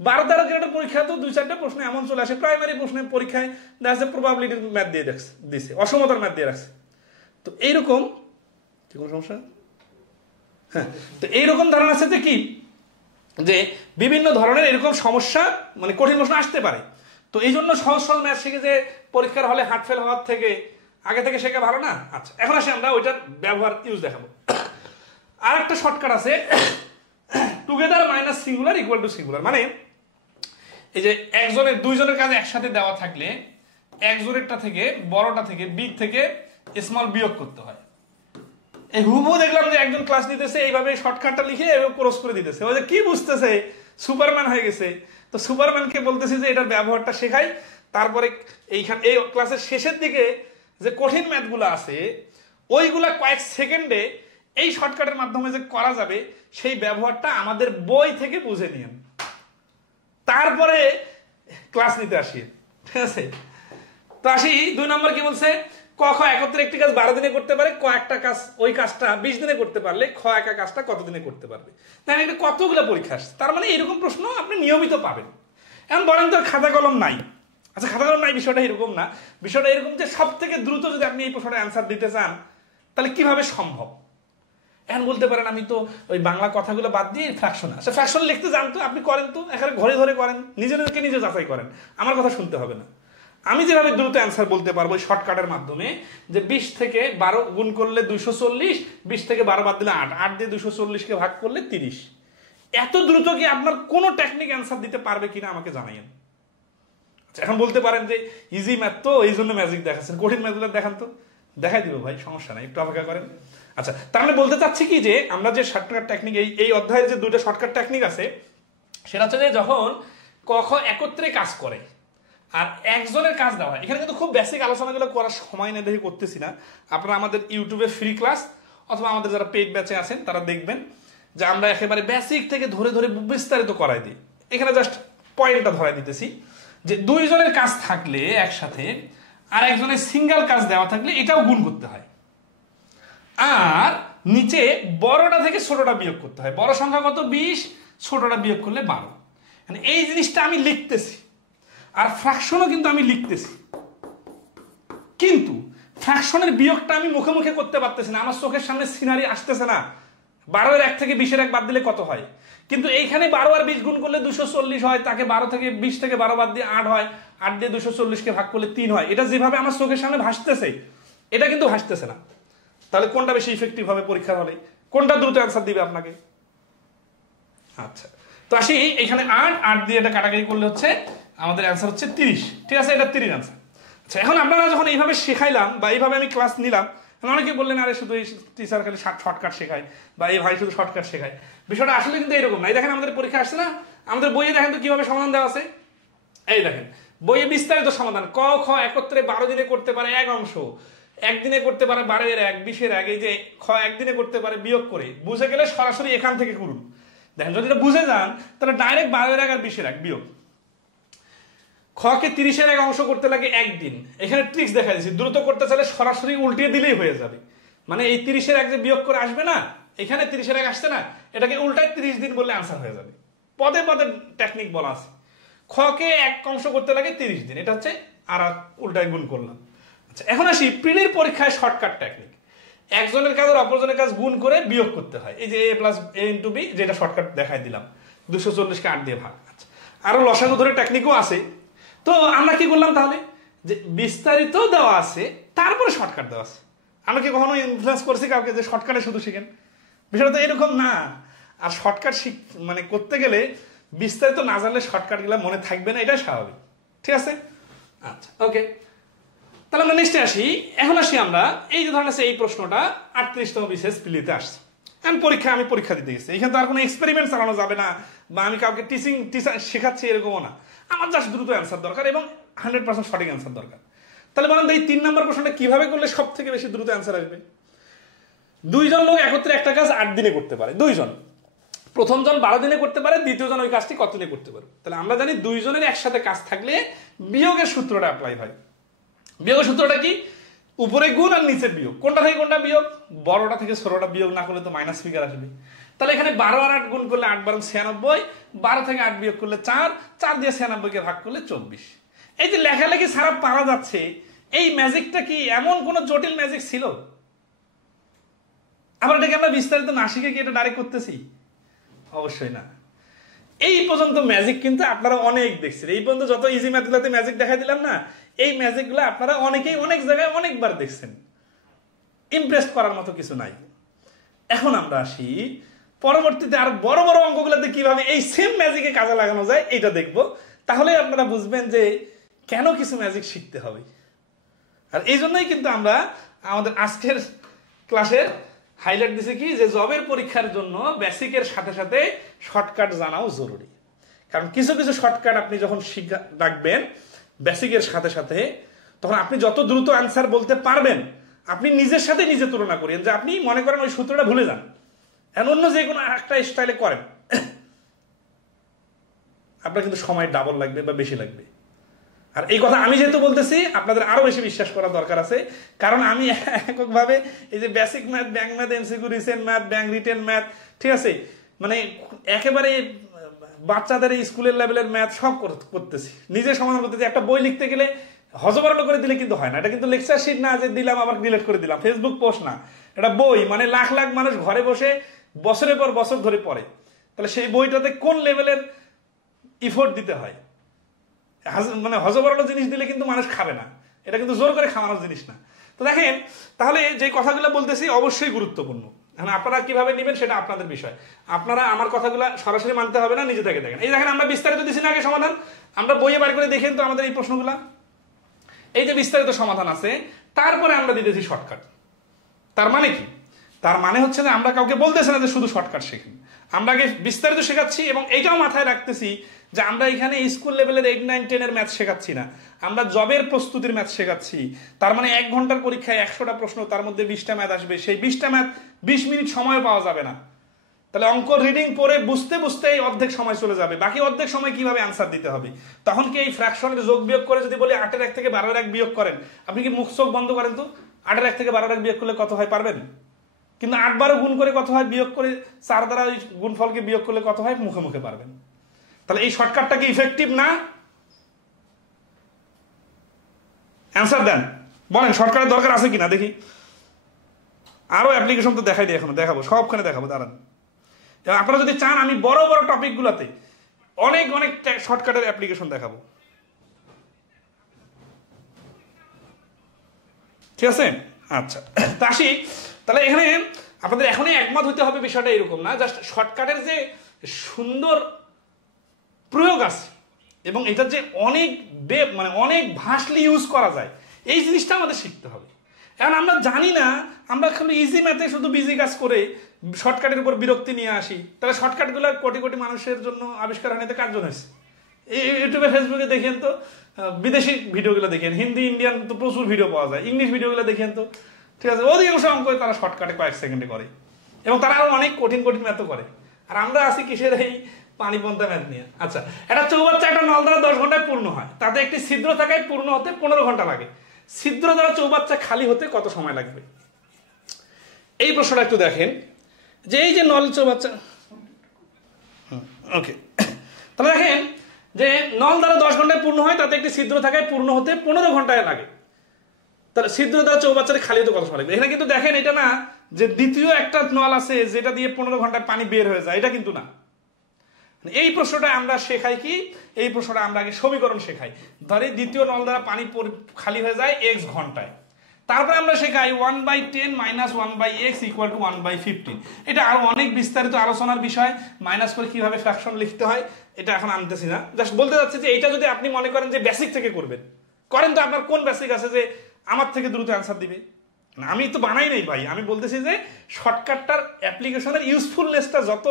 12-13 গ্রেডের পরীক্ষা তো 2-4টা প্রশ্ন এমন চলে আসে, প্রাইমারি প্রশ্নের পরীক্ষায় দেখা যাচ্ছে প্রবাবিলিটির ম্যাথ দিয়ে দিচ্ছে, অসমতার ম্যাথ দিয়ে রাখছে। তো এইরকম কি কোনো সমস্যা? হ্যাঁ, তো এইরকম ধারণা আছে যে কি, যে বিভিন্ন ধরনের এরকম সমস্যা মানে কঠিন প্রশ্ন আসতে পারে। তো এই জন্য সহজ সহজ ম্যাথ শিখে যে পরীক্ষার হলে হার্ট ফেল হওয়ার থেকে আগে থেকে শেখা ভালো না? আচ্ছা, এখন আসি আমরা ওইটার ব্যবহার ইউজ দেখাবো। আর একটা শর্টকাট আছে, together minus singular equal to singular. মানে এই যে একজনের দুইজনের কাজ একসাথে দেওয়া থাকলে একজনেরটা থেকে বড়টা থেকে বিগ থেকে স্মল বিয়োগ করতে হয়। এই হুবহু দেখলাম যে একজন ক্লাস নিতেছে, এইভাবে শর্টকাটটা লিখে এভাবে ক্রস করে দিতেছে, ওই যে কি বুঝতেছে, সুপারম্যান হয়ে গেছে। তো সুপারম্যানকে বলতেছি যে এটার ব্যবহারটা শেখাই, তারপরে এইখানে এই ক্লাসের শেষের দিকে যে কঠিন ম্যাথগুলো আছে ওইগুলা কয়েক সেকেন্ডে এই শর্টকাটের মাধ্যমে যে করা যাবে সেই ব্যবহারটা আমাদের বই থেকে বুঝে নিন, তারপরে ক্লাস নিতে আসি। ঠিক আছে? তো আসি 2 নম্বর কি বলছে, ক খ একত্রে একটি কাজ 12 দিনে করতে পারে, ক একটা কাজ ওই কাজটা 20 দিনে করতে পারলে খ একা কাজটা কত দিনে করতে পারবে। তাই এটা কতগুলো পরীক্ষা আসছে, তার মানে এরকম প্রশ্ন আপনি নিয়মিত পাবেন। এখন বলেন তো খাতা কলম নাই। আচ্ছা, খাতা কলম নাই বিষয়টা এরকম না, বিষয়টা এরকম যে সব থেকে দ্রুত যদি আপনি এই প্রশ্নটা অ্যান্সার দিতে চান তাহলে কিভাবে সম্ভব। এখন বলতে পারেন আমি তো ওই বাংলা কথাগুলো বাদ দিয়ে ফ্র্যাকশন, আচ্ছা ফ্র্যাকশন লিখতে জানতো, আপনি করেন তো, এখানে ঘরে ধরে করেন, নিজেদেরকে নিজে যাচাই করেন, আমার কথা শুনতে হবে না। আমি যেভাবে দ্রুত অ্যান্সার বলতে পারবো শর্টকাটের মাধ্যমে, যে 20 থেকে 12 গুণ করলে 240, 20 থেকে 12 বাদ দিলে 8, 8 দিয়ে 240কে ভাগ করলে 30। এত দ্রুত কি আপনার কোনো টেকনিক অ্যান্সার দিতে পারবে কিনা আমাকে জানাইন। এখন বলতে পারেন যে ইজি ম্যাথ তো এই জন্য ম্যাজিক দেখাচ্ছেন, কঠিন ম্যাথগুলো দেখান তো, দেখাই দিব ভাই, সমস্যা নাই, একটু অপেক্ষা করেন। আচ্ছা, তার মানে বলতে চাচ্ছি কি, যে আমরা যে শর্টকাট টেকনিক এই অধ্যায়ের যে 2টা শর্টকাট টেকনিক আছে, সেটা হচ্ছে যে যখন ক খ একত্রে কাজ করে আর একজনের কাজ দেওয়া হয়। এখানে কিন্তু খুব বেসিক আলোচনাগুলো করার সময় নেই দেখে করতেছি না, আপনারা আমাদের ইউটিউবে ফ্রি ক্লাস অথবা আমাদের যারা পেইড ব্যাচে আছেন তারা দেখবেন যে আমরা একেবারে বেসিক থেকে ধরে ধরে বিস্তারিত করাই দিই। এখানে জাস্ট পয়েন্টটা ধরাই দিতেছি যে 2 জনের কাজ থাকলে একসাথে আর একজনের সিঙ্গেল কাজ দেওয়া থাকলে এটাও গুণ করতে হয়, আর নিচে বড়টা থেকে ছোটটা বিয়োগ করতে হয়। বড় সংখ্যা কত? 20, ছোটটা বিয়োগ করলে 12। মানে এই জিনিসটা আমি লিখতেছি, আর ফ্র্যাকশনও কিন্তু আমি লিখতেছি, কিন্তু ফ্র্যাকশনের বিয়োগটা আমি মুখে মুখে করতে পারতেছি না, আমার চোখের সামনে সিনারি আসতেছে না। 12 এর 1 থেকে 20 এর 1 বাদ দিলে কত হয়, কিন্তু এইখানে 12 আর 20 গুণ করলে 240 হয়, তাকে 12 থেকে 20 থেকে 12 বাদ দিয়ে 8 হয়, 8 দিয়ে 240কে ভাগ করলে 3 হয়। এটা যেভাবে আমার চোখের সামনে ভাসতেছে এটা কিন্তু ভাসতেছে না। তাহলে কোনটা বেশি ইফেক্টিভ হবে পরীক্ষার হলে, কোনটা দ্রুত অ্যান্সার দিবে আপনাকে? আচ্ছা, তো আসি এখানে 8 দিয়ে এটা কাটাকাটি করলে হচ্ছে আমাদের অ্যান্সার হচ্ছে 30। ঠিক আছে, এটা 30 অ্যান্সার। আচ্ছা, এখন আপনারা যখন এইভাবে শেখাইলাম বা এইভাবে আমি ক্লাস নিলাম, অনেকে বললেন আরে শুধু এই টিচার খালি শর্টকাট শেখায় বা এই ভাই শুধু শর্টকাট শেখায়। বিষয়টা আসলে কিন্তু এরকম না। এই দেখেন আমাদের পরীক্ষা আসছে না, আমাদের বইয়ে দেখেন তো কিভাবে সমাধান দেওয়া আছে। এই দেখেন বইয়ে বিস্তারিত সমাধান, ক খ একত্রে 12 দিনে করতে পারে এক অংশ, একদিনে করতে পারে 12 এর 1, 20 এর 1, এই যে খ একদিনে করতে পারে বিয়োগ করে। বুঝে গেলে সরাসরি এখান থেকে করুন। দেখেন যদি এটা বুঝে যান তাহলে ডাইরেক্ট 12 এর 1 আর 20 এর 1 বিয়োগ, খকে 30-এর এক অংশ করতে লাগে একদিন। এখানে ট্রিক্স দেখা দিয়েছি, দ্রুত করতে চাইলে সরাসরি উল্টিয়ে দিলেই হয়ে যাবে। মানে এই 30-এর এক যে বিয়োগ করে আসবে না, এখানে 30-এর এক আসছে না, এটাকে উল্টায় 30 দিন বললে আনসার হয়ে যাবে। পদে পদে টেকনিক বলা আছে। খকে এক অংশ করতে লাগে 30 দিন, এটা হচ্ছে আর উল্টায় গুণ করলাম। আচ্ছা, এখন আসি প্রিলির পরীক্ষায় শর্টকাট টেকনিক। একজনের কাজ আর অপরজনের কাজ গুণ করে বিয়োগ করতে হয়। এই যে a plus a into b, যেটা শর্টকাট দেখাই দিলাম, 240-কে 8 দিয়ে ভাগ। আচ্ছা, আরো লসাগু ধরে টেকনিকও আছে। তো আমরা কি করলাম তাহলে, যে বিস্তারিত দেওয়া আছে তারপরে শর্টকাট দেওয়া আছে। আমরা কি কখনো ইনফ্লুয়েন্স করছি কাউকে যে শর্টকাটে শুধু শিখেন? বিষয়টা তো এরকম না। আর শর্টকাট মানে করতে গেলে বিস্তারিত না জানলে শর্টকাট গুলা মনে থাকবে না, এটাই স্বাভাবিক। ঠিক আছে? আচ্ছা, ওকে, তাহলে আমরা নেক্সটে আসি। এখন আসি আমরা এই যে ধরেন এই প্রশ্নটা 38তম বিশেষ প্রিলিতে আসছে। আমি পরীক্ষা দিতে গেছি, এখানে তো আর কোনো এক্সপেরিমেন্ট চালানো যাবে না, বা আমি কাউকে টিচার শেখাচ্ছি এরকমও না। আমার জাস্ট দ্রুত অ্যান্সার দরকার এবং 100% সঠিক অ্যান্সার দরকার। তাহলে বলেন এই 3 নম্বর প্রশ্নটা কিভাবে করলে সব থেকে বেশি দ্রুত অ্যান্সার আসবে? 2 জন লোক একত্রে একটা কাজ 8 দিনে করতে পারে। 2 জন, প্রথম জন 12 দিনে করতে পারে, দ্বিতীয় জন ওই কাজটি কত দিনে করতে পারে। তাহলে আমরা জানি 2 জনের একসাথে কাজ থাকলে বিয়োগের সূত্রটা অ্যাপ্লাই হয়। বিয়োগের সূত্রটা কি? উপরে গুণ আর নিচের বিয়োগ। কোনটা থেকে কোনটা বিয়োগ? বড়টা থেকে ছোটটা বিয়োগ না করলে তো মাইনাস ফিগার আসবে। তাহলে এখানে 12 আর 8 গুণ করলে 8 12 96, 12 থেকে 8 বিয়োগ করলে 4, 4 দিয়ে 96-কে ভাগ করলে 24। এই যে লেখালেখি ছাড়া পারা যাচ্ছে, এই ম্যাজিকটা কি এমন কোন জটিল ম্যাজিক ছিল? আবার এটাকে আমরা বিস্তারিত না শিখে কি এটা ডাইরেক্ট করতেছি? অবশ্যই না। এই পর্যন্ত ম্যাজিক কিন্তু আপনারা অনেক দেখছেন। এই পর্যন্ত যত ইজি ম্যাথগুলোতে ম্যাজিক দেখা দিলাম না, এই ম্যাজিকগুলো আপনারা অনেকেই অনেক জায়গায় অনেকবার দেখছেন। ইমপ্রেস করার মতো কিছু নাই। এখন আমরা আসি পরবর্তীতে আর বড় বড় অঙ্কগুলোতে কিভাবে এই সেম ম্যাজিকে কাজে লাগানো যায় এটা দেখব। তাহলে আপনারা বুঝবেন যে কেন কিছু ম্যাজিক শিখতে হবে। আর এই জন্যই কিন্তু আমরা আমাদের আজকের ক্লাসের হাইলাইট দিছি কি, যে জবের পরীক্ষার জন্য বেসিকের সাথে সাথে শর্টকাট জানাও জরুরি। কারণ কিছু কিছু শর্টকাট আপনি যখন রাখবেন বেসিকের সাথে সাথে, তখন আপনি যত দ্রুত অ্যান্সার বলতে পারবেন, আপনি নিজের সাথে নিজে তুলনা করেন যে আপনি মনে করেন ওই সূত্রটা ভুলে যান, এখন অন্য যে কোনো একটা স্টাইলে করেন, আপনার কিন্তু সময় ডাবল লাগবে বা বেশি লাগবে। আর এই কথা আমি যেহেতু বলতেছি, আপনাদের আরো বেশি বিশ্বাস করা দরকার আছে। কারণ আমি এককভাবে এই যে basic math, bank math, MCQ, recent math, bank written math, ঠিক আছে, মানে একেবারে বাচ্চাদের স্কুলের লেভেলের ম্যাথ সব করতেছি, নিজে সমাধান করতেছি। একটা বই লিখতে গেলে হজবরল করে দিলে কিন্তু হয় না। এটা কিন্তু লেকচার শিট না যে দিলাম আবার ডিলিট করে দিলাম, ফেসবুক পোস্ট না, এটা বই। মানে লাখ লাখ মানুষ ঘরে বসে বছরের পর বছর ধরে পড়ে। তাহলে সেই বইটাতে কোন লেভেলের ইফোর্ট দিতে হয়, মানে হজবরল জিনিস দিলে কিন্তু মানুষ খাবে না, এটা কিন্তু জোর করে খাওয়ানোর জিনিস না। তো দেখেন, তাহলে যে কথাগুলো বলতেছি অবশ্যই গুরুত্বপূর্ণ। এখন আপনারা কিভাবে নেবেন সেটা আপনাদের বিষয়। আপনারা আমার কথাগুলো সরাসরি মানতে হবে না, নিজে থেকে দেখেন। এই দেখেন আমরা বিস্তারিত দিছি না আগে সমাধান, আমরা বইয়ে বার করে দেখেন তো আমাদের এই প্রশ্নগুলা। এই যে বিস্তারিত সমাধান আছে, তারপরে আমরা দিতেছি শর্টকাট। তার মানে কি? তার মানে হচ্ছে যে আমরা কাউকে বলতেছি না যে শুধু শর্টকাট শেখেন, আমরা আগে বিস্তারিত শেখাচ্ছি। এবং এইটাও মাথায় রাখতেছি যে আমরা এখানে স্কুল লেভেলের 8, 9, 10 এর ম্যাথ শেখাচ্ছি না, আমরা জবের প্রস্তুতির ম্যাথ শেখাচ্ছি। তার মানে 1 ঘন্টার পরীক্ষায় 100টা প্রশ্ন, তার মধ্যে 20টা ম্যাথ আসবে। সেই 20টা ম্যাথ 20 মিনিট সময় পাওয়া যাবে না। তাহলে অঙ্ক রিডিং পড়ে বুঝতে বুঝতে এই অর্ধেক সময় চলে যাবে। বাকি অর্ধেক সময় কিভাবে আনসার দিতে হবে? তখন কি এই ফ্র্যাকশনের যোগ বিয়োগ করে যদি বলি 8-এর 1 থেকে 12-এর 1 বিয়োগ করেন, আপনি কি মুখ চোখ বন্ধ করেন তো 8-এর 1 থেকে 12-এর 1 বিয়োগ করলে কত হয় পারবেন? কিন্তু 8 12 গুণ করে কত হয় বিয়োগ করে, 4 দ্বারা ওই গুণফলকে বিয়োগ করলে কত হয় মুখে মুখে পারবেন। তাহলে এই শর্টকাটটা কি ইফেক্টিভ না? অ্যান্সার দেন, বলেন শর্টকাটের দরকার আছে কিনা দেখি। আরো অ্যাপ্লিকেশন তো দেখাই দিই, এখনো দেখাবো, সবখানে দেখাবো, দাঁড়ান। আপনারা যদি চান আমি বড় বড় টপিকগুলোতে অনেক অনেক শর্টকাটের অ্যাপ্লিকেশন দেখাবো, ঠিক আছে? আচ্ছা, তা আসি। তাহলে এখানে আপনাদের এখনই একমত হতে হবে, বিষয়টা এরকম না। জাস্ট শর্টকাটের যে সুন্দর প্রয়োগ আছে এবং এটার যে অনেক মানে অনেক ভাসলি ইউজ করা যায়, এই জিনিসটা আমাদের শিখতে হবে। এখন আমরা জানি না, আমরা খালি ইজি ম্যাথে শুধু বিজি কাজ করে শর্টকাটের উপর বিরক্তি নিয়ে আসি। তাহলে শর্টকাটগুলো কোটি কোটি মানুষের জন্য আবিষ্কার হয়নি, কার জন্য হয়েছে? ইউটিউবে ফেসবুকে দেখেন তো, বিদেশি ভিডিওগুলো দেখেন, হিন্দি ইন্ডিয়ান তো প্রচুর ভিডিও পাওয়া যায়, ইংলিশ ভিডিওগুলো দেখেন তো, ঠিক আছে? অধিকাংশ অঙ্ক তারা শর্টকাটে কয়েক সেকেন্ডে করে এবং তারা আরো অনেক কঠিন কঠিন ম্যাথও করে। আর আমরা আছি কিসের এই পানি পন্থা ম্যাথ নিয়ে। আচ্ছা, একটা চৌবাচ্চা একটা নল দ্বারা 10 ঘন্টায় পূর্ণ হয়, তাতে একটি ছিদ্র থাকায় পূর্ণ হতে 15 ঘন্টা লাগে। ছিদ্র দ্বারা চৌবাচ্চা খালি হতে কত সময় লাগবে? এই প্রশ্নটা একটু দেখেন, যে এই যে নল চৌবাচ্চা, ওকে, তাহলে দেখেন যে নল দ্বারা 10 ঘন্টায় পূর্ণ হয়, তাতে একটি ছিদ্র থাকায় পূর্ণ হতে 15 ঘন্টায় লাগে। তাহলে ছিদ্র দ্বারা চৌবাচ্চাটি খালি হতে কত সময় লাগবে? এখানে কিন্তু দেখেন এটা না যে দ্বিতীয় একটা নল আছে যেটা দিয়ে 15 ঘন্টায় পানি বের হয়ে যায়, এটা কিন্তু না। এই প্রশ্নটা আমরা শেখাই কি, এই প্রশ্নটা আমরা আগে সমীকরণ শেখাই। ধরে দ্বিতীয় নল দ্বারা পানি খালি হয়ে যায় x ঘন্টায়, তারপরে আমরা শেখাই 1/10 - 1/x = 1/15। এটা আরো অনেক বিস্তারিত আলোচনার বিষয়, মাইনাস করে কিভাবে ফ্র্যাকশন লিখতে হয় এটা এখন আনতেছি না, জাস্ট বলতে যাচ্ছি যে এটা যদি আপনি মনে করেন যে বেসিক থেকে করবেন, করেন তো আপনার কোন বেসিক আছে যে আমার থেকে দ্রুত অ্যান্সার দিবে? আমি তো বানাই নাই ভাই, আমি বলতেছি যে শর্টকাটটার অ্যাপ্লিকেশনের ইউজফুলনেসটা যত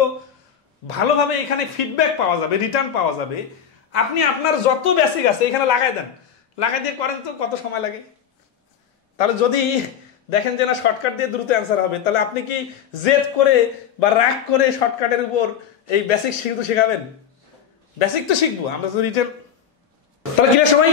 ভালোভাবে এখানে ফিডব্যাক পাওয়া যাবে, রিটার্ন পাওয়া যাবে, আপনি আপনার যত বেসিক আছে এখানে লাগাই দেন, লাগাই দিয়ে করেন তো কত সময় লাগে। তাহলে যদি দেখেন যে না শর্টকাট দিয়ে দ্রুত অ্যান্সার হবে, তাহলে আপনি কি জেদ করে বা রাগ করে শর্টকাটের উপর এই বেসিক শেখাবেন? বেসিক তো শিখবো আমরা, তো রিটার্ন। তাহলে কি সবাই?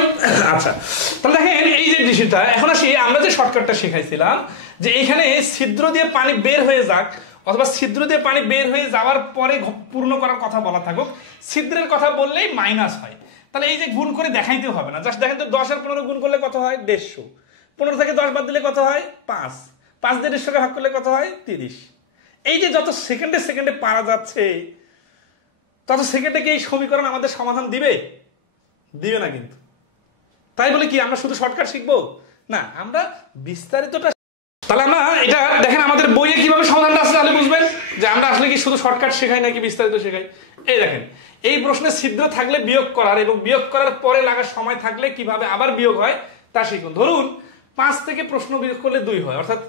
আচ্ছা, তাহলে দেখেন এই যে বিষয়টা, এখন আসি আমরা যে শর্টকাটটা শেখাইছিলাম যে এখানে ছিদ্র দিয়ে পানি বের হয়ে যাক অথবা ছিদ্র দিয়ে পানি বের হয়ে যাওয়ার পরে পূর্ণ করার কথা বলা থাকুক, ছিদ্রের কথা বললেই মাইনাস হয়। তাহলে এই যে গুণ করে দেখাইতে হবে না, জাস্ট দেখেন তো 10 আর 15 গুণ করলে কত হয়? 150। 15 থেকে 10 বাদ দিলে কত হয়? 5। 5 দিয়ে 150 ভাগ করলে কত হয়? 30। এই যে যত সেকেন্ডে সেকেন্ডে পারা যাচ্ছে তত সেকেন্ডে কি এই সমীকরণ আমাদের সমাধান দিবে? দিবে না কিন্তু। তাই বলে কি আমরা শুধু শর্টকাট শিখবো? না, আমরা বিস্তারিতটা। তাহলে আমরা এটা দেখেন আমাদের বইয়ে কিভাবে সমাধানটা আসলে তাহলে বুঝবেন যে আমরা আসলে কি শুধু শর্টকাট শেখাই নাকি বিস্তারিত শেখাই। এই দেখেন, এই প্রশ্নে ছিদ্র থাকলে বিয়োগ করার এবং বিয়োগ করার পরে লাগার সময় থাকলে কিভাবে আবার বিয়োগ হয় তা শিখুন। ধরুন 5 থেকে প্রশ্ন বিয়োগ করলে 2 হয়, অর্থাৎ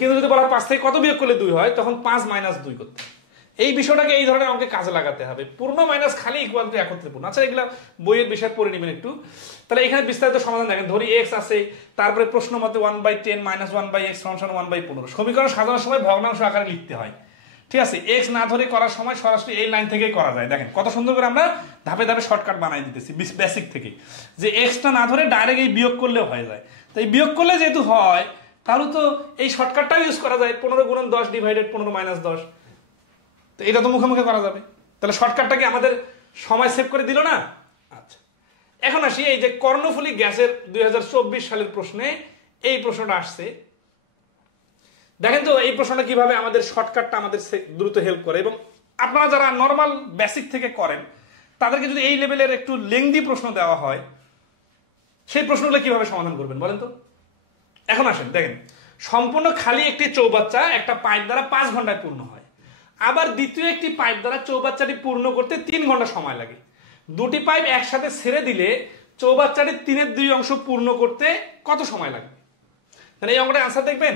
কিন্তু যদি বলা 5 থেকে কত বিয়োগ করলে 2 হয়, তখন 5 - 2 করতে। এই বিষয়টাকে এই ধরনের অঙ্কে কাজে লাগাতে হবে। পূর্ণ মাইনাস খালি ইকুয়াল টু একত্রে পূর্ণ। আচ্ছা, এগুলা বইয়ের বিষয় পড়ে নেবেন একটু। তাহলে এখানে বিস্তারিত সমাধান দেখেন, ধরি x আছে, তারপরে প্রশ্ন মতে 1/10 - 1/x = 1/15। সমীকরণ সাজানোর সময় ভগ্নাংশ আকারে লিখতে হয়, ঠিক আছে? x না ধরে করার সময় সরাসরি এই লাইন থেকেই করা যায়। দেখেন কত সুন্দর করে আমরা ধাপে ধাপে শর্টকাট বানাই দিতেছি বেসিক থেকে, যে এক্সটা না ধরে ডাইরেক্ট এই বিয়োগ করলেও হয়ে যায়। তো এই বিয়োগ করলে যেহেতু হয়, তাহলে তো এই শর্টকাটটাও ইউজ করা যায়, 15 × 10 / 15 - 10। তো এটা তো মুখে মুখে করা যাবে। তাহলে শর্টকাটটাকে আমাদের সময় সেভ করে দিল না? আচ্ছা, এখন আসি এই যে কর্ণফুলী গ্যাসের 2024 সালের প্রশ্নে এই প্রশ্নটা আসছে। দেখেন তো এই প্রশ্নটা কিভাবে আমাদের শর্টকাটটা আমাদের দ্রুত হেল্প করে, এবং আপনারা যারা নর্মাল বেসিক থেকে করেন তাদেরকে যদি এই লেভেলের একটু লেংদি প্রশ্ন দেওয়া হয়, সেই প্রশ্নগুলো কিভাবে সমাধান করবেন বলেন তো? এখন আসেন দেখেন, সম্পূর্ণ খালি একটি চৌবাচ্চা একটা পাইপ দ্বারা 5 ঘন্টায় পূর্ণ হয়, আবার দ্বিতীয় একটি পাইপ দ্বারা চৌবাচ্চাটি পূর্ণ করতে 3 ঘন্টা সময় লাগে। দুটি পাইপ একসাথে ছেড়ে দিলে চৌবাচ্চাটির 3/2 অংশ পূর্ণ করতে কত সময় লাগবে? তাহলে এই অঙ্কটা আনসার দেখবেন,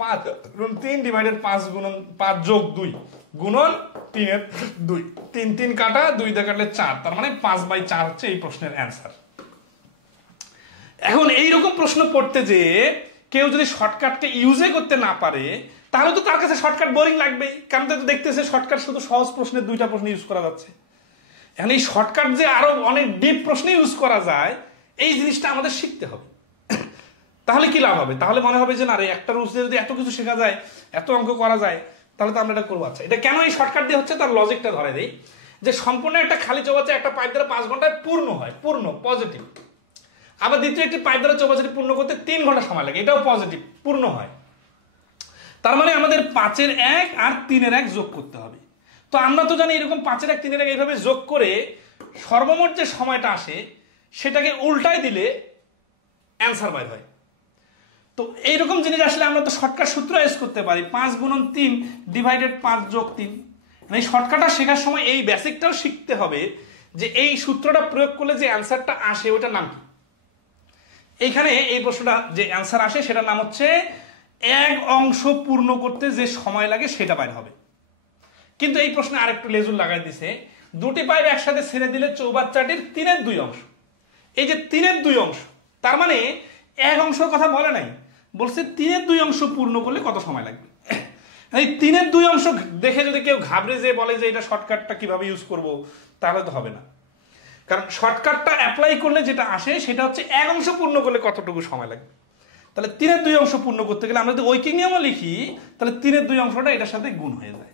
5 × 3 / 5 × 5 + 2 গুণন 3/2, 3 3 কাটা, 2 দিয়ে কাটলে 4, তার মানে 5/4 হচ্ছে এই প্রশ্নের অ্যান্সার। এখন এইরকম প্রশ্ন পড়তে যে কেউ যদি শর্টকাটকে ইউজে করতে না পারে, তাহলে তো তার কাছে শর্টকাট বোরিং লাগবেই, কারণ তো দেখতেছে শর্টকাট শুধু সহজ প্রশ্নের 2টা প্রশ্ন ইউজ করা যাচ্ছে। এখন এই শর্টকাট যে আরো অনেক ডিপ প্রশ্নে ইউজ করা যায়, এই জিনিসটা আমাদের শিখতে হবে। তাহলে কি লাভ হবে? তাহলে মনে হবে যে না রে, একটা রুলস দিয়ে যদি এত কিছু শেখা যায়, এত অঙ্ক করা যায়, তাহলে তো আমরা এটা করবো। আচ্ছা, এটা কেন এই শর্টকাট দিয়ে হচ্ছে তার লজিকটা ধরে দেই, যে সম্পূর্ণ একটা খালি চৌবাচ্চা একটা পাইপ দ্বারা 5 ঘন্টায় পূর্ণ হয়, পূর্ণ পজিটিভ। আবার দ্বিতীয় একটি পাইপ দ্বারা চৌবাচ্চাটি পূর্ণ করতে 3 ঘন্টা সময় লাগে, এটাও পজিটিভ, পূর্ণ হয়। তার মানে আমাদের 5-এর 1 আর 3-এর 1 যোগ করতে হবে। তো আমরা তো জানি এরকম 5-এর 1 3-এর 1 এইভাবে যোগ করে সর্বমোট যে সময়টা আসে সেটাকে উল্টায় দিলে অ্যান্সার বাইর হয়। তো এইরকম জিনিস আসলে আমরা তো শর্টকাট সূত্র ইউজ করতে পারি, 5 × 3 / 5 + 3। এই শর্টকাটটা শেখার সময় এই বেসিকটাও শিখতে হবে, যে এই সূত্রটা প্রয়োগ করলে যে অ্যান্সারটা আসে ওটার নাম কি। এইখানে এই প্রশ্নটা যে অ্যান্সার আসে সেটার নাম হচ্ছে 1 অংশ পূর্ণ করতে যে সময় লাগে সেটা বাইর হবে। কিন্তু এই প্রশ্নে আরেকটু লেজুর লাগাই দিছে, দুটি পাইপ একসাথে ছেড়ে দিলে চৌবাচ্চাটির 3/2 অংশ। এই যে 3/2 অংশ, তার মানে 1 অংশের কথা বলে নাই, বলছে 3/2 অংশ পূর্ণ করলে কত সময় লাগবে। এই 3-এর 2 অংশ দেখে যদি কেউ ঘাবড়ে যে বলে যে এটা শর্টকাটটা কিভাবে ইউজ করব, তাহলে তো হবে না। কারণ শর্টকাটটা অ্যাপ্লাই করলে যেটা আসে সেটা হচ্ছে 1 অংশ পূর্ণ করলে কতটুকু সময় লাগবে। তাহলে 3-এর 2 অংশ পূর্ণ করতে গেলে আমরা যদি ঐকিক নিয়মও লিখি, তাহলে 3-এর 2 অংশটা এটার সাথে গুণ হয়ে যায়।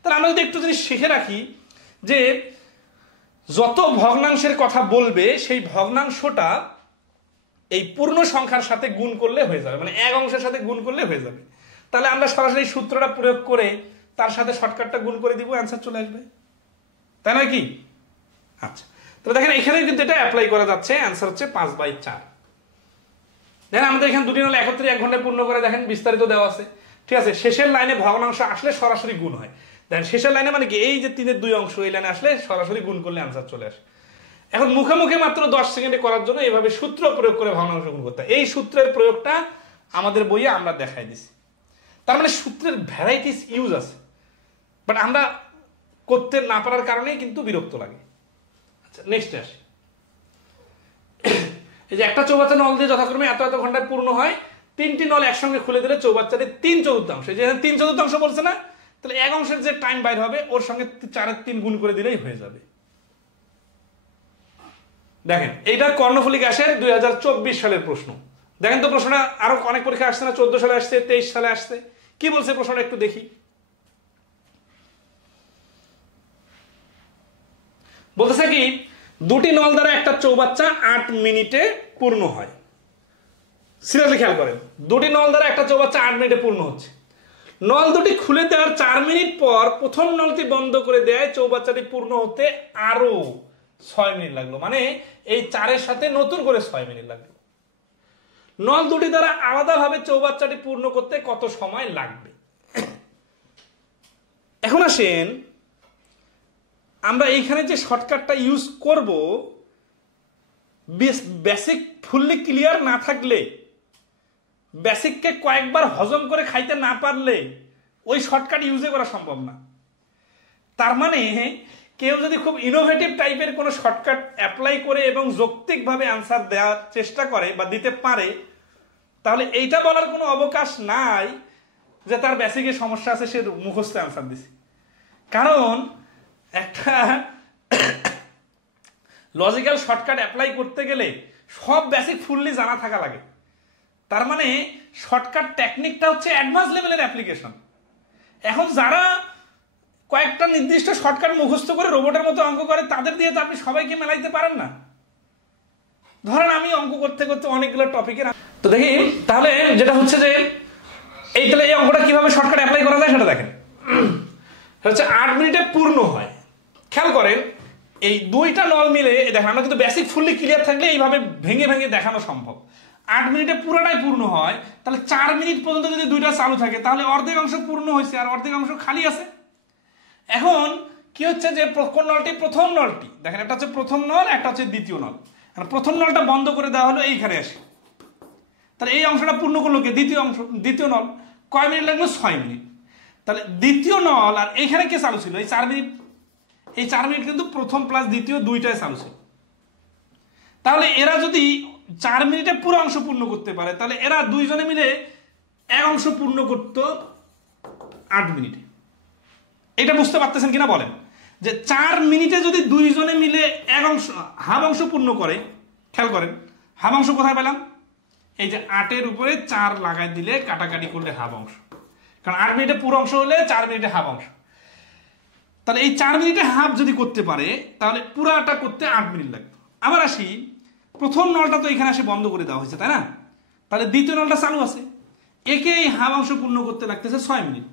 তাহলে আমরা যদি একটু জিনিস শিখে রাখি যে যত ভগ্নাংশের কথা বলবে সেই ভগ্নাংশটা এই পূর্ণ সংখ্যার সাথে গুণ করলে হয়ে যাবে, মানে 1 অংশের সাথে গুণ করলে হয়ে যাবে। তাহলে আমরা সরাসরি সূত্রটা প্রয়োগ করে তার সাথে শর্টকাটটা গুণ করে দিব, অ্যান্সার চলে আসবে, তাই নয় কি? আচ্ছা, তাহলে দেখেন এখানে কিন্তু এটা অ্যাপ্লাই করা যাচ্ছে। অ্যান্সার হচ্ছে 5/4। দেখেন আমাদের এখানে দুটি নল একত্রে 1 ঘন্টায় পূর্ণ করে, দেখেন বিস্তারিত দেওয়া আছে, ঠিক আছে। শেষের লাইনে ভগ্নাংশ আসলে সরাসরি গুণ হয়। দেখেন শেষের লাইনে মানে কি, এই যে 3-এর 2 অংশ এই লাইনে আসলে সরাসরি গুণ করলে অ্যান্সার চলে আসে। এখন মুখে মুখে মাত্র 10 সেকেন্ডে করার জন্য এইভাবে সূত্র প্রয়োগ করে ভগ্নাংশ গুণ করতে হয়। এই সূত্রের প্রয়োগটা আমাদের বইয়ে আমরা দেখাই দিছি। তার মানে সূত্রের ভ্যারাইটিস ইউজ আছে, বাট আমরা করতে না পারার কারণেই কিন্তু বিরক্ত লাগে। আচ্ছা, নেক্সটে আসি। এই যে একটা চৌবাচ্চা নল দিয়ে যথাক্রমে এত এত ঘন্টায় পূর্ণ হয়, 3টি নল একসঙ্গে খুলে দিলে চৌবাচ্চাটি 3/4, যে 3/4 বলছে না, তাহলে 1 অংশের যে টাইম বাইর হবে ওর সঙ্গে 4-এর 3 গুণ করে দিলেই হয়ে যাবে। দেখেন এইটা কর্ণফুলী গ্যাসের 2024 সালের প্রশ্ন। দেখেন তো প্রশ্নটা আরো অনেক পরীক্ষা আসছে না, 14 সালে আসছে, 23 সালে আসছে। কি বলছে প্রশ্নটা একটু দেখি। বলতেছে কি, দুটি নল দ্বারা একটা চৌবাচ্চা 8 মিনিটে পূর্ণ হয়। সিরিয়াসলি খেয়াল করেন, দুটি নল দ্বারা একটা চৌবাচ্চা 8 মিনিটে পূর্ণ হচ্ছে। নল দুটি খুলে দেওয়ার 4 মিনিট পর প্রথম নলটি বন্ধ করে দেয়, চৌবাচ্চাটি পূর্ণ হতে আরো 6 মিনিট লাগলো, মানে এই 4-এর সাথে নতুন করে 6 মিনিট লাগলো। নল দুটি দ্বারা আলাদাভাবে চৌবাচ্চাটি পূর্ণ করতে কত সময় লাগবে? এখন আসেন, আমরা এইখানে যে শর্টকাটটা ইউজ করব, বেসিক ফুললি ক্লিয়ার না থাকলে, বেসিককে কয়েকবার হজম করে খাইতে না পারলে ওই শর্টকাট ইউজে করা সম্ভব না। তার মানে কেউ যদি খুব ইনোভেটিভ টাইপের কোনো শর্টকাট অ্যাপ্লাই করে এবং যৌক্তিকভাবে অ্যান্সার দেওয়ার চেষ্টা করে বা দিতে পারে, তাহলে এইটা বলার কোনো অবকাশ নাই যে তার বেসিকে সমস্যা আছে, সে মুখস্থ অ্যান্সার দিছে। কারণ একটা লজিক্যাল শর্টকাট অ্যাপ্লাই করতে গেলে সব বেসিক ফুললি জানা থাকা লাগে। তার মানে শর্টকাট টেকনিকটা হচ্ছে অ্যাডভান্স লেভেলের অ্যাপ্লিকেশন। এখন যারা কয়েকটা নির্দিষ্ট শর্টকাট মুখস্থ করে রোবটের মতো অঙ্ক করে, তাদের দিয়ে তো আপনি সবাইকে মেলাইতে পারেন না। ধরেন আমি অঙ্ক করতে করতে অনেকগুলো টপিকের, তো দেখি তাহলে যেটা হচ্ছে যে তাহলে এই অঙ্কটা কিভাবে শর্টকাট অ্যাপ্লাই করা যায় সেটা দেখেন। হচ্ছে 8 মিনিটে পূর্ণ হয়। খেয়াল করেন, এই দুইটা নল মিলে দেখেন, আমরা কিন্তু বেসিক ফুললি ক্লিয়ার থাকলে এইভাবে ভেঙে ভেঙে দেখানো সম্ভব। 8 মিনিটে পুরোটাই পূর্ণ হয়, তাহলে 4 মিনিট পর্যন্ত যদি দুইটা চালু থাকে, তাহলে অর্ধেক অংশ পূর্ণ হয়েছে আর অর্ধেক অংশ খালি আছে। এখন কি হচ্ছে যে কোন নলটি, প্রথম নলটি দেখেন, একটা হচ্ছে প্রথম নল, একটা হচ্ছে দ্বিতীয় নল। প্রথম নলটা বন্ধ করে দেওয়া হলো এইখানে আসে, তাহলে এই অংশটা পূর্ণ করলো কে? দ্বিতীয় নল। কয় মিনিট লাগলো? 6 মিনিট। তাহলে দ্বিতীয় নল আর এইখানে কে চালু ছিল? এই 4 মিনিট। এই 4 মিনিট কিন্তু প্রথম প্লাস দ্বিতীয় দুইটাই চালু ছিল। তাহলে এরা যদি 4 মিনিটে পুরো অংশ পূর্ণ করতে পারে, তাহলে এরা দুইজনে মিলে এক অংশ পূর্ণ করতো 8 মিনিটে। এটা বুঝতে পারতেছেন কিনা বলেন, যে 4 মিনিটে যদি দুইজনে মিলে এক অংশ, হাফ অংশ পূর্ণ করে। খেয়াল করেন, হাফ অংশ কোথায় পেলাম? এই যে 8-এর উপরে 4 লাগাই দিলে কাটাকাটি করলে হাফ অংশ, কারণ 8 মিনিটে পুরো অংশ হলে 4 মিনিটে হাফ অংশ। তাহলে এই 4 মিনিটে হাফ যদি করতে পারে, তাহলে পুরাটা করতে 8 মিনিট লাগবে। আবার আসি, প্রথম নলটা তো এখানে এসে বন্ধ করে দেওয়া হয়েছে, তাই না? তাহলে দ্বিতীয় নলটা চালু আছে, একে এই হাফ অংশ পূর্ণ করতে লাগতেছে 6 মিনিট।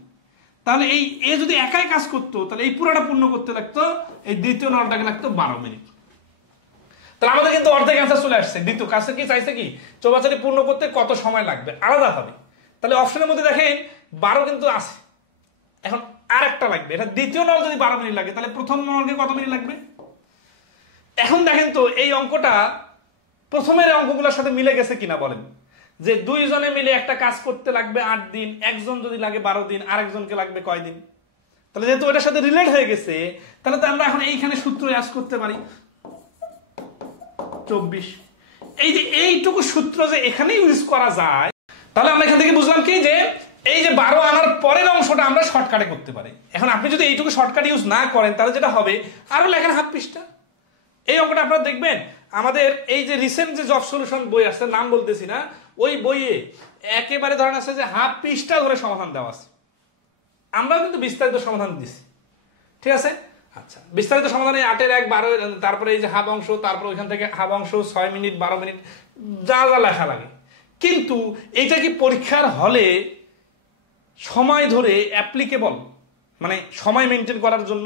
তাহলে এ যদি একাই কাজ করতো, তাহলে এই পুরাটা পূর্ণ করতে লাগতো, এই দ্বিতীয় নলটাকে লাগতো 12 মিনিট। তাহলে আমাদের কিন্তু অর্ধেক অ্যান্সার চলে আসছে। দ্বিতীয় কাজটা কি চাইছে, কি চৌবাচ্চাটি পূর্ণ করতে কত সময় লাগবে আলাদা হবে। তাহলে অপশনের মধ্যে দেখেন 12 কিন্তু আছে। এখন আর একটা লাগবে, এটা দ্বিতীয় নল যদি 12 মিনিট লাগে, তাহলে প্রথম নলকে কত মিনিট লাগবে? এখন দেখেন তো এই অঙ্কটা প্রথমের অঙ্কগুলোর সাথে মিলে গেছে কিনা বলেন, যে দুইজনে মিলে একটা কাজ করতে লাগবে 8 দিন, একজন যদি লাগে 12 দিন, আরেকজনকে লাগবে কয় দিন? তাহলে যেহেতু এটার সাথে রিলেট হয়ে গেছে, তাহলে তো আমরা এখন এইখানে সূত্র ইউজ করতে পারি 24। এই যে এইটুকু সূত্র যে এখানে ইউজ করা যায়, তাহলে আমরা এখান থেকে বুঝলাম কি, যে এই যে 12 আনার পরের অংশটা আমরা শর্টকাটে করতে পারি। এখন আপনি যদি এইটুকু শর্টকাট ইউজ না করেন তাহলে যেটা হবে আরো লেখেন হাফ পৃষ্ঠা। এই অঙ্কটা আপনারা দেখবেন আমাদের এই যে রিসেন্ট যে জব সলিউশন বই আছে, নাম বলতেছি না, ওই বইয়ে একেবারে ধরেন আছে যে হাফ পৃষ্ঠা ধরে সমাধান দেওয়া আছে। আমরাও কিন্তু বিস্তারিত সমাধান দিছি, ঠিক আছে। আচ্ছা, বিস্তারিত সমাধানে 8-এর 1, 12, তারপরে এই যে হাফ অংশ, তারপরে ওইখান থেকে হাফ অংশ, 6 মিনিট, 12 মিনিট, যা যা লেখা লাগে। কিন্তু এইটা কি পরীক্ষার হলে সময় ধরে অ্যাপ্লিকেবল, মানে সময় মেনটেন করার জন্য?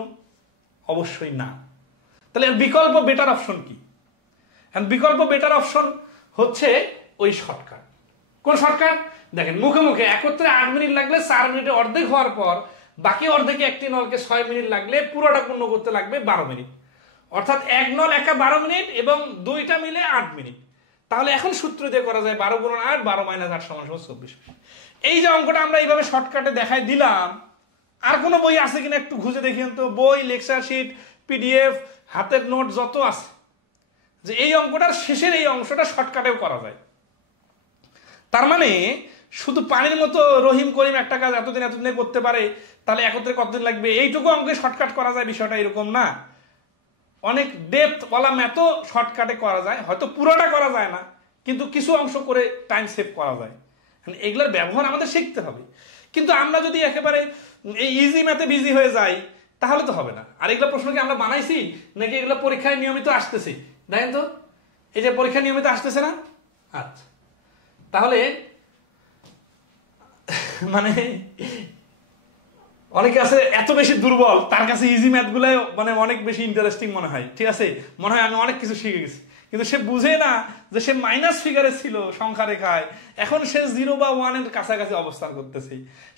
অবশ্যই না। তাহলে বিকল্প বেটার অপশন কি? বিকল্প বেটার অপশন হচ্ছে ওই শর্টকাট। কোন শর্টকাট? দেখেন, মুখে মুখে একত্রে 8 মিনিট লাগলে 4 মিনিটে অর্ধেক হওয়ার পর বাকি অর্ধেকে একটি নলকে 6 মিনিট লাগলে পুরোটা পূর্ণ করতে লাগবে 12 মিনিট। অর্থাৎ এক নল একা 12 মিনিট এবং দুইটা মিলে 8 মিনিট। তাহলে এখন সূত্র দিয়ে করা যায় 12 × 8, 12 - 8 = 24 মিনিট। এই যে অঙ্কটা আমরা এইভাবে শর্টকাটে দেখাই দিলাম, আর কোনো বই আছে কিনা একটু খুঁজে দেখিয়েন তো। বই, লেকচার শিট, পিডিএফ, হাতের নোট যত আছে, যে এই অঙ্কটার শেষের এই অংশটা শর্টকাটেও করা যায়। তার মানে শুধু পানির মতো রহিম করিম একটা কাজ এতদিনে করতে পারে, তাহলে একত্রে কতদিন লাগবে এইটুকু অঙ্কে শর্টকাট করা যায়, বিষয়টা এরকম না। অনেক ডেপথ ওয়ালা ম্যাথও শর্টকাটে করা যায়, হয়তো পুরোটা করা যায় না, কিন্তু কিছু অংশ করে টাইম সেভ করা যায়। এগুলোর ব্যবহার আমাদের শিখতে হবে। কিন্তু আমরা যদি একেবারে এই ইজি ম্যাথে বিজি হয়ে যাই তাহলে তো হবে না। আর এগুলো প্রশ্ন কি আমরা বানাইছি নাকি এগুলো পরীক্ষায় নিয়মিত আসতেছে? দেখেন তো, এই যে পরীক্ষা নিয়মিত আসতেছে না। আচ্ছা, তাহলে মানে অনেকে আছে এত বেশি দুর্বল, তার কাছে ইজি ম্যাথ গুলো মানে অনেক বেশি ইন্টারেস্টিং মনে হয়, ঠিক আছে, মনে হয় আমি অনেক কিছু শিখে গেছি। কিন্তু সে বুঝে না যে সে মাইনাস ফিগারে ছিল সংখ্যা রেখায়, এখন সে 0 বা 1 এর কাছাকাছি অবস্থান করতেছে।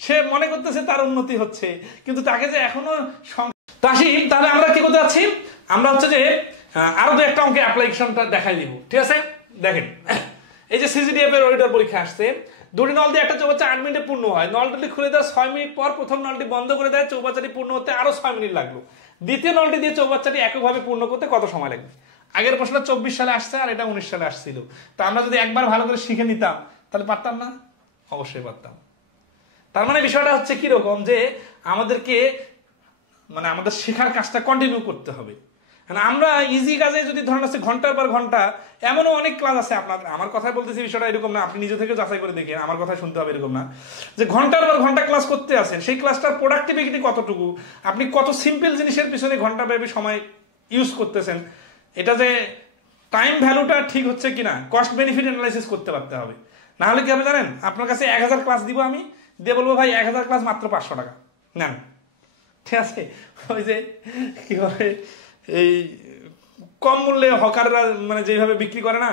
সে মনে করতেছে তার উন্নতি হচ্ছে, কিন্তু তাকে যে এখনো তাহলে আমরা কি করতে যাচ্ছি, আমরা হচ্ছে যে আরো 2-একটা অঙ্কে অ্যাপ্লিকেশনটা দেখাই দিব, ঠিক আছে। দেখেন, এই যে সিজিডিএফ এর অডিটর পরীক্ষা আসছে, দুটি নল দিয়ে একটা চৌবাচ্চা 8 মিনিটে পূর্ণ হয়। নলটি খুলে দেওয়ার 6 মিনিট পর প্রথম নলটি বন্ধ করে দেয়, চৌবাচ্চাটি পূর্ণ হতে আরো 6 মিনিট লাগলো। দ্বিতীয় নলটি দিয়ে চৌবাচ্চাটি এককভাবে পূর্ণ করতে কত সময় লাগবে? আগের প্রশ্নটা 24 সালে আসছে আর এটা 19 সালে আসছিল। তো আমরা যদি একবার ভালো করে শিখে নিতাম তাহলে পারতাম না? অবশ্যই পারতাম। তার মানে বিষয়টা হচ্ছে কিরকম, যে আমাদেরকে মানে আমাদের শেখার কাজটা কন্টিনিউ করতে হবে। আমরা ইজি কাজে যদি ধরেন আছে ঘন্টার পর ঘন্টা, এমনও অনেক ক্লাস আছে আপনার, আমার কথাই বলতেছি, বিষয়টা এরকম না, আপনি নিজে থেকে যাচাই করে দেখেন, আমার কথা শুনতে হবে এরকম না যে ঘন্টার পর ঘন্টা ক্লাস করতে আসেন, সেই ক্লাসটার প্রোডাক্টিভিটি কতটুকু, আপনি কত সিম্পল জিনিসের পিছনে ঘন্টা ব্যাপী সময় ইউজ করতেছেন, এটা যে টাইম ভ্যালুটা ঠিক হচ্ছে কিনা, কস্ট বেনিফিট অ্যানালাইসিস করতে পারতে হবে। না হলে কি হবে জানেন, আপনার কাছে 1000 ক্লাস দিব আমি, দিয়ে বলবো ভাই 1000 ক্লাস মাত্র 500 টাকা নেন, ঠিক আছে। ওই যে কি বলে, এই কম মূল্যে হকাররা মানে যেভাবে বিক্রি করে না,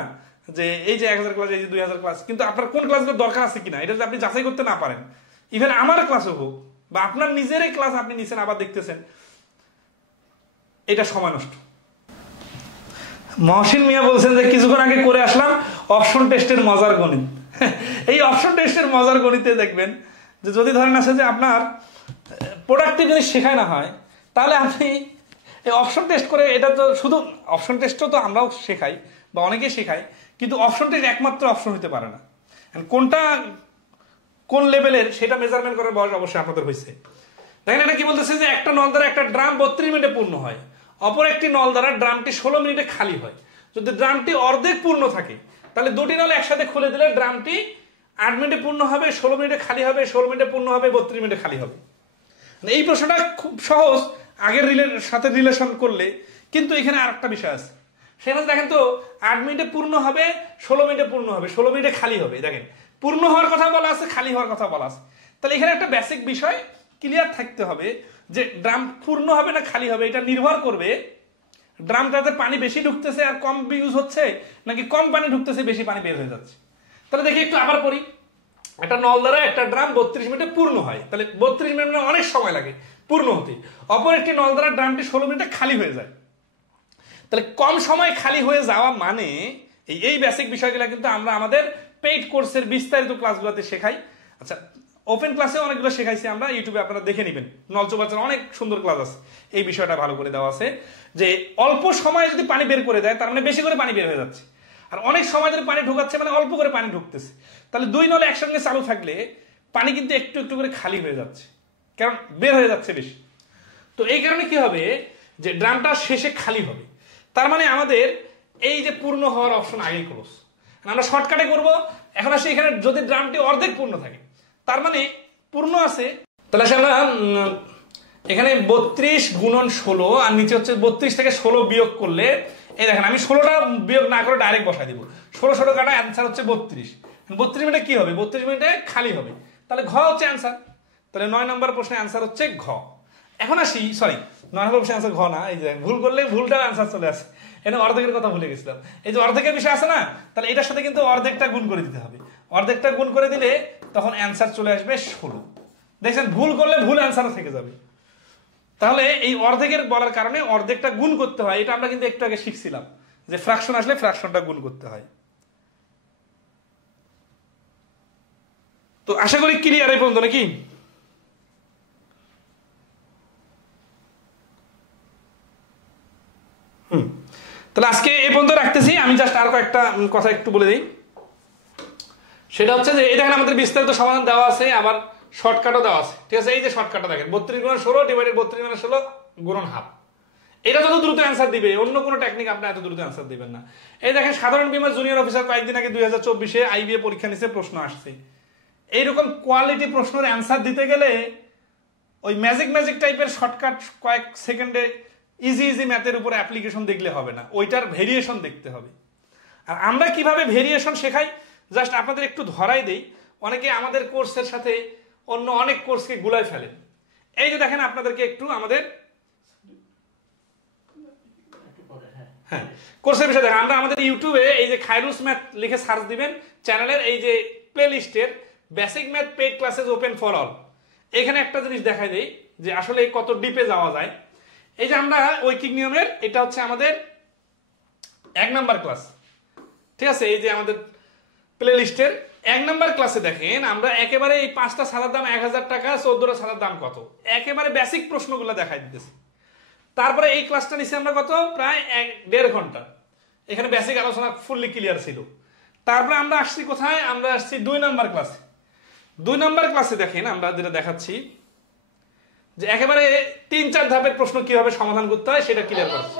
যে এই যে 1000 ক্লাস, এই যে 2000 ক্লাস, কিন্তু আপনার কোন ক্লাসগুলো দরকার আছে কিনা এটা যদি আপনি যাচাই করতে না পারেন, ইভেন আমার ক্লাসও হোক বা আপনার নিজেরই ক্লাস আপনি নিছেন আবার দেখতেছেন, এটা সময় নষ্ট। মহসিন মিয়া বলছেন যে কিছুক্ষণ আগে করে আসলাম অপশন টেস্টের মজার গণিত। এই অপশন টেস্টের মজার গণিতে দেখবেন যে যদি ধরেন আছে যে আপনার প্রোডাক্টিভ জিনিস শেখায় না হয়, তাহলে আপনি এই অপশন টেস্ট করে, এটা তো শুধু অপশন টেস্টও তো আমরাও শেখাই বা অনেকেই শেখাই, কিন্তু অপশন টেস্ট একমাত্র অপশন হতে পারে না। কোনটা কোন লেভেলের সেটা মেজারমেন্ট করার বয়স অবশ্যই আপনাদের হয়েছে। দেখেন এটা কি বলতেছে যে একটা নল দ্বারা একটা ড্রাম 32 মিনিটে পূর্ণ হয়, অপর একটি নল দ্বারা ড্রামটি 16 মিনিটে খালি হয়। যদি ড্রামটি অর্ধেক পূর্ণ থাকে তাহলে দুটি নল একসাথে খুলে দিলে ড্রামটি 8 মিনিটে পূর্ণ হবে, 16 মিনিটে খালি হবে, 16 মিনিটে পূর্ণ হবে, 32 মিনিটে খালি হবে। এই প্রশ্নটা খুব সহজ আগের সাথে রিলেশন করলে, কিন্তু এখানে আর একটা বিষয় আছে, সেখানে দেখেন তো 8 মিনিটে পূর্ণ হবে, 16 মিনিটে পূর্ণ হবে, 16 মিনিটে খালি হবে। দেখেন পূর্ণ হওয়ার কথা বলা আছে, খালি হওয়ার কথা বলা আছে। তাহলে এখানে একটা বেসিক বিষয় ক্লিয়ার থাকতে হবে যে ড্রাম পূর্ণ হবে না খালি হবে, এটা নির্ভর করবে ড্রামটাতে পানি বেশি ঢুকতেছে আর কম ইউজ হচ্ছে, নাকি কম পানি ঢুকতেছে বেশি পানি বের হয়ে যাচ্ছে। তাহলে দেখি একটু আবার পড়ি, একটা নল দ্বারা একটা ড্রাম 32 মিনিটে পূর্ণ হয়, তাহলে 32 মিনিট মানে অনেক সময় লাগে পূর্ণ হতে। অপর একটি নল দ্বারা ড্রামটি 16 মিনিটে খালি হয়ে যায়। তাহলে কম সময় খালি হয়ে যাওয়া মানে এই বেসিক বিষয়গুলো কিন্তু আমরা আমাদের পেইড কোর্সের বিস্তারিত ক্লাসগুলোতে শেখাই। আচ্ছা, ওপেন ক্লাসে অনেকগুলো শেখাইছি আমরা, ইউটিউবে আপনারা দেখে নেবেন, নলচৌবাচ্চার অনেক সুন্দর ক্লাস আছে, এই বিষয়টা ভালো করে দেওয়া আছে যে অল্প সময়ে যদি পানি বের করে দেয় তার মানে বেশি করে পানি বের হয়ে যাচ্ছে, আর অনেক সময় যদি পানি ঢুকাচ্ছে মানে অল্প করে পানি ঢুকতেছে। তাহলে দুই নল একসঙ্গে চালু থাকলে পানি কিন্তু একটু একটু করে খালি হয়ে যাচ্ছে, কারণ বের হয়ে যাচ্ছে বেশি। তো এই কারণে কি হবে যে ড্রামটা শেষে খালি হবে, তার মানে আমাদের এই যে পূর্ণ হওয়ার অপশন আগেই ক্লোজ। আমরা শর্টকাটে করব। এখন আসি এখানে যদি ড্রামটি অর্ধেক পূর্ণ থাকে তার মানে পূর্ণ আছে, তাহলে আসলে আমরা এখানে 32 গুণন 16 আর নিচে হচ্ছে 32 থেকে 16 বিয়োগ করলে এই দেখেন আমি 16টা বিয়োগ না করে ডাইরেক্ট বসাই দিব। 16 কাটা অ্যান্সার হচ্ছে 32। 32 মিনিটে কি হবে? 32 মিনিটে খালি হবে, তাহলে ঘ হচ্ছে অ্যান্সার। তাহলে 9 নম্বর প্রশ্নের অ্যান্সার হচ্ছে ঘ। এখন আসি, সরি 9 নম্বর প্রশ্নের অ্যান্সার ঘ না, এই যে ভুল করলে ভুলটাও অ্যান্সার চলে আসে। এটা অর্ধেকের কথা ভুলে গেছিলাম। এই যে অর্ধেকের বিষয় আছে না, তাহলে এটার সাথে কিন্তু অর্ধেকটা গুণ করে দিতে হবে। অর্ধেকটা গুণ করে দিলে তখন অ্যান্সার চলে আসবে 16। দেখছেন, ভুল করলে ভুল অ্যান্সার থেকে যাবে। তাহলে এই অর্ধেকের বলার কারণে অর্ধেকটা গুণ করতে হয়, এটা আমরা কিন্তু একটু আগে শিখছিলাম যে ফ্র্যাকশন আসলে ফ্র্যাকশনটা গুণ করতে হয়। তো আশা করি ক্লিয়ার এই পর্যন্ত নাকি? তাহলে আজকে এই পর্যন্ত রাখতেছি। আমি জাস্ট আর কয়েকটা কথা একটু বলে দিই। সেটা হচ্ছে যে এই দেখেন আমাদের বিস্তারিত সমাধান দেওয়া আছে, আবার শর্টকাটও দেওয়া আছে, ঠিক আছে? এই যে শর্টকাটটা দেখেন 32 গুণন 16 ডিভাইডেড 32 গুণন 16 গুণন হাফ। এটা যত দ্রুত অ্যান্সার দিবে, অন্য কোনো টেকনিক আপনি এত দ্রুত অ্যান্সার দিবেন না। এই দেখেন সাধারণ বীমা জুনিয়র অফিসার কয়েকদিন আগে 2024-এ আইবিএ পরীক্ষা নিচ্ছে, প্রশ্ন আসছে। এইরকম কোয়ালিটি প্রশ্নের অ্যান্সার দিতে গেলে ওই ম্যাজিক টাইপের শর্টকাট কয়েক সেকেন্ডে ইজি ম্যাথের উপর অ্যাপ্লিকেশন দেখলে হবে না, ওইটার ভেরিয়েশন দেখতে হবে। আর আমরা কিভাবে ভেরিয়েশন শেখাই জাস্ট আপনাদের একটু ধরাই দেই। অনেকে আমাদের কোর্সের সাথে অন্য অনেক কোর্সকে গুলায় ফেলেন। এই যে দেখেন আপনাদেরকে একটু আমাদের কোর্সের বিষয় দেখেন। আমরা আমাদের ইউটিউবে এই যে খায়রুস ম্যাথ লিখে সার্চ দিবেন, চ্যানেলের এই যে প্লে লিস্টের basic math paid classes open for all, এখানে একটা জিনিস দেখাই দেই যে আসলে কত ডিপে যাওয়া যায়। এই যে আমরা ঐকিক নিয়মের, এটা হচ্ছে আমাদের 1 নাম্বার ক্লাস, ঠিক আছে? এই যে আমাদের প্লে লিস্টের 1 নাম্বার ক্লাসে দেখেন আমরা একেবারে এই 5টা ছাতার দাম 1000 টাকা, 14টা ছাতার দাম কত, একেবারে বেসিক প্রশ্নগুলো দেখাই দিতেছি। তারপরে এই ক্লাসটা নিচ্ছি আমরা কত, প্রায় 1.5 ঘন্টা। এখানে বেসিক আলোচনা ফুললি ক্লিয়ার ছিল। তারপরে আমরা আসছি কোথায়? আমরা আসছি 2 নাম্বার ক্লাসে। 2 নাম্বার ক্লাসে দেখেন আমরা যেটা দেখাচ্ছি যে একেবারে 3-4 ধাপের প্রশ্ন কিভাবে সমাধান করতে হয় সেটা ক্লিয়ার করছি।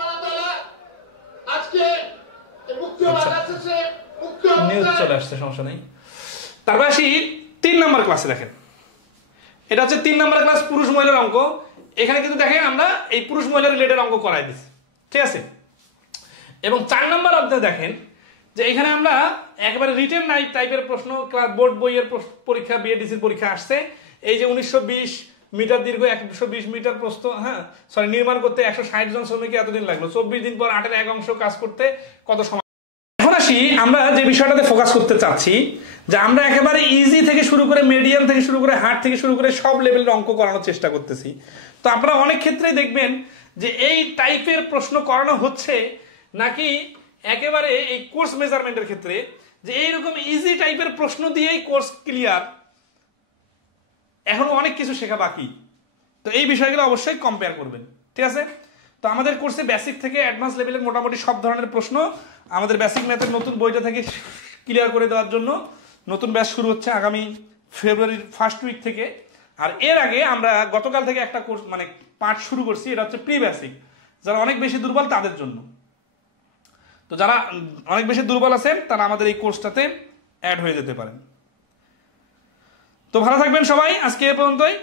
নিউজ চলে আসছে, সমস্যা নেই। তারপর আসি 3 নাম্বার ক্লাসে দেখেন, এটা হচ্ছে 3 নাম্বার ক্লাস পুরুষ মহিলার অঙ্ক। এখানে কিন্তু দেখেন আমরা এই পুরুষ মহিলা রিলেটেড অঙ্ক করাই দিচ্ছি, ঠিক আছে? এবং 4 নাম্বার অধ্যায় দেখেন যে এখানে আমরা একেবারে রিটেন টাইপের প্রশ্ন, বোর্ড বইয়ের পরীক্ষা, বিএডিসির পরীক্ষা আসছে। এই যে 1920 মিটার দীর্ঘ 120 মিটার প্রস্থ, হ্যাঁ সরি, নির্মাণ করতে 160 জন শ্রমিকের এতদিন লাগলো, 24 দিন পর 8-এর 1 অংশ কাজ করতে কত সময়। এখন আসি আমরা যে বিষয়টাতে ফোকাস করতে চাচ্ছি যে আমরা একেবারে ইজি থেকে শুরু করে মিডিয়াম থেকে শুরু করে হার্ড থেকে শুরু করে সব লেভেলের অঙ্ক করানোর চেষ্টা করতেছি। তো আপনারা অনেক ক্ষেত্রেই দেখবেন যে এই টাইপের প্রশ্ন করানো হচ্ছে নাকি একেবারে এই কোর্স মেজারমেন্টের ক্ষেত্রে যে এইরকম ইজি টাইপের প্রশ্ন দিয়েই কোর্স ক্লিয়ার, এখনো অনেক কিছু শেখা বাকি। তো এই বিষয়গুলো অবশ্যই কম্পেয়ার করবেন, ঠিক আছে? তো আমাদের কোর্সে বেসিক থেকে অ্যাডভান্স লেভেলের মোটামুটি সব ধরনের প্রশ্ন আমাদের বেসিক ম্যাথের নতুন বইটা থেকে ক্লিয়ার করে দেওয়ার জন্য নতুন ব্যাচ শুরু হচ্ছে আগামী ফেব্রুয়ারির ফার্স্ট উইক থেকে। আর এর আগে আমরা গতকাল থেকে একটা কোর্স মানে পার্ট শুরু করছি, এটা হচ্ছে প্রি বেসিক, যারা অনেক বেশি দুর্বল তাদের জন্য। তো যারা অনেক বেশি দুর্বল আছেন তারা আমাদের এই কোর্সটাতে অ্যাড হয়ে যেতে পারেন। তো ভালো থাকবেন সবাই, আজকে এ পর্যন্তই।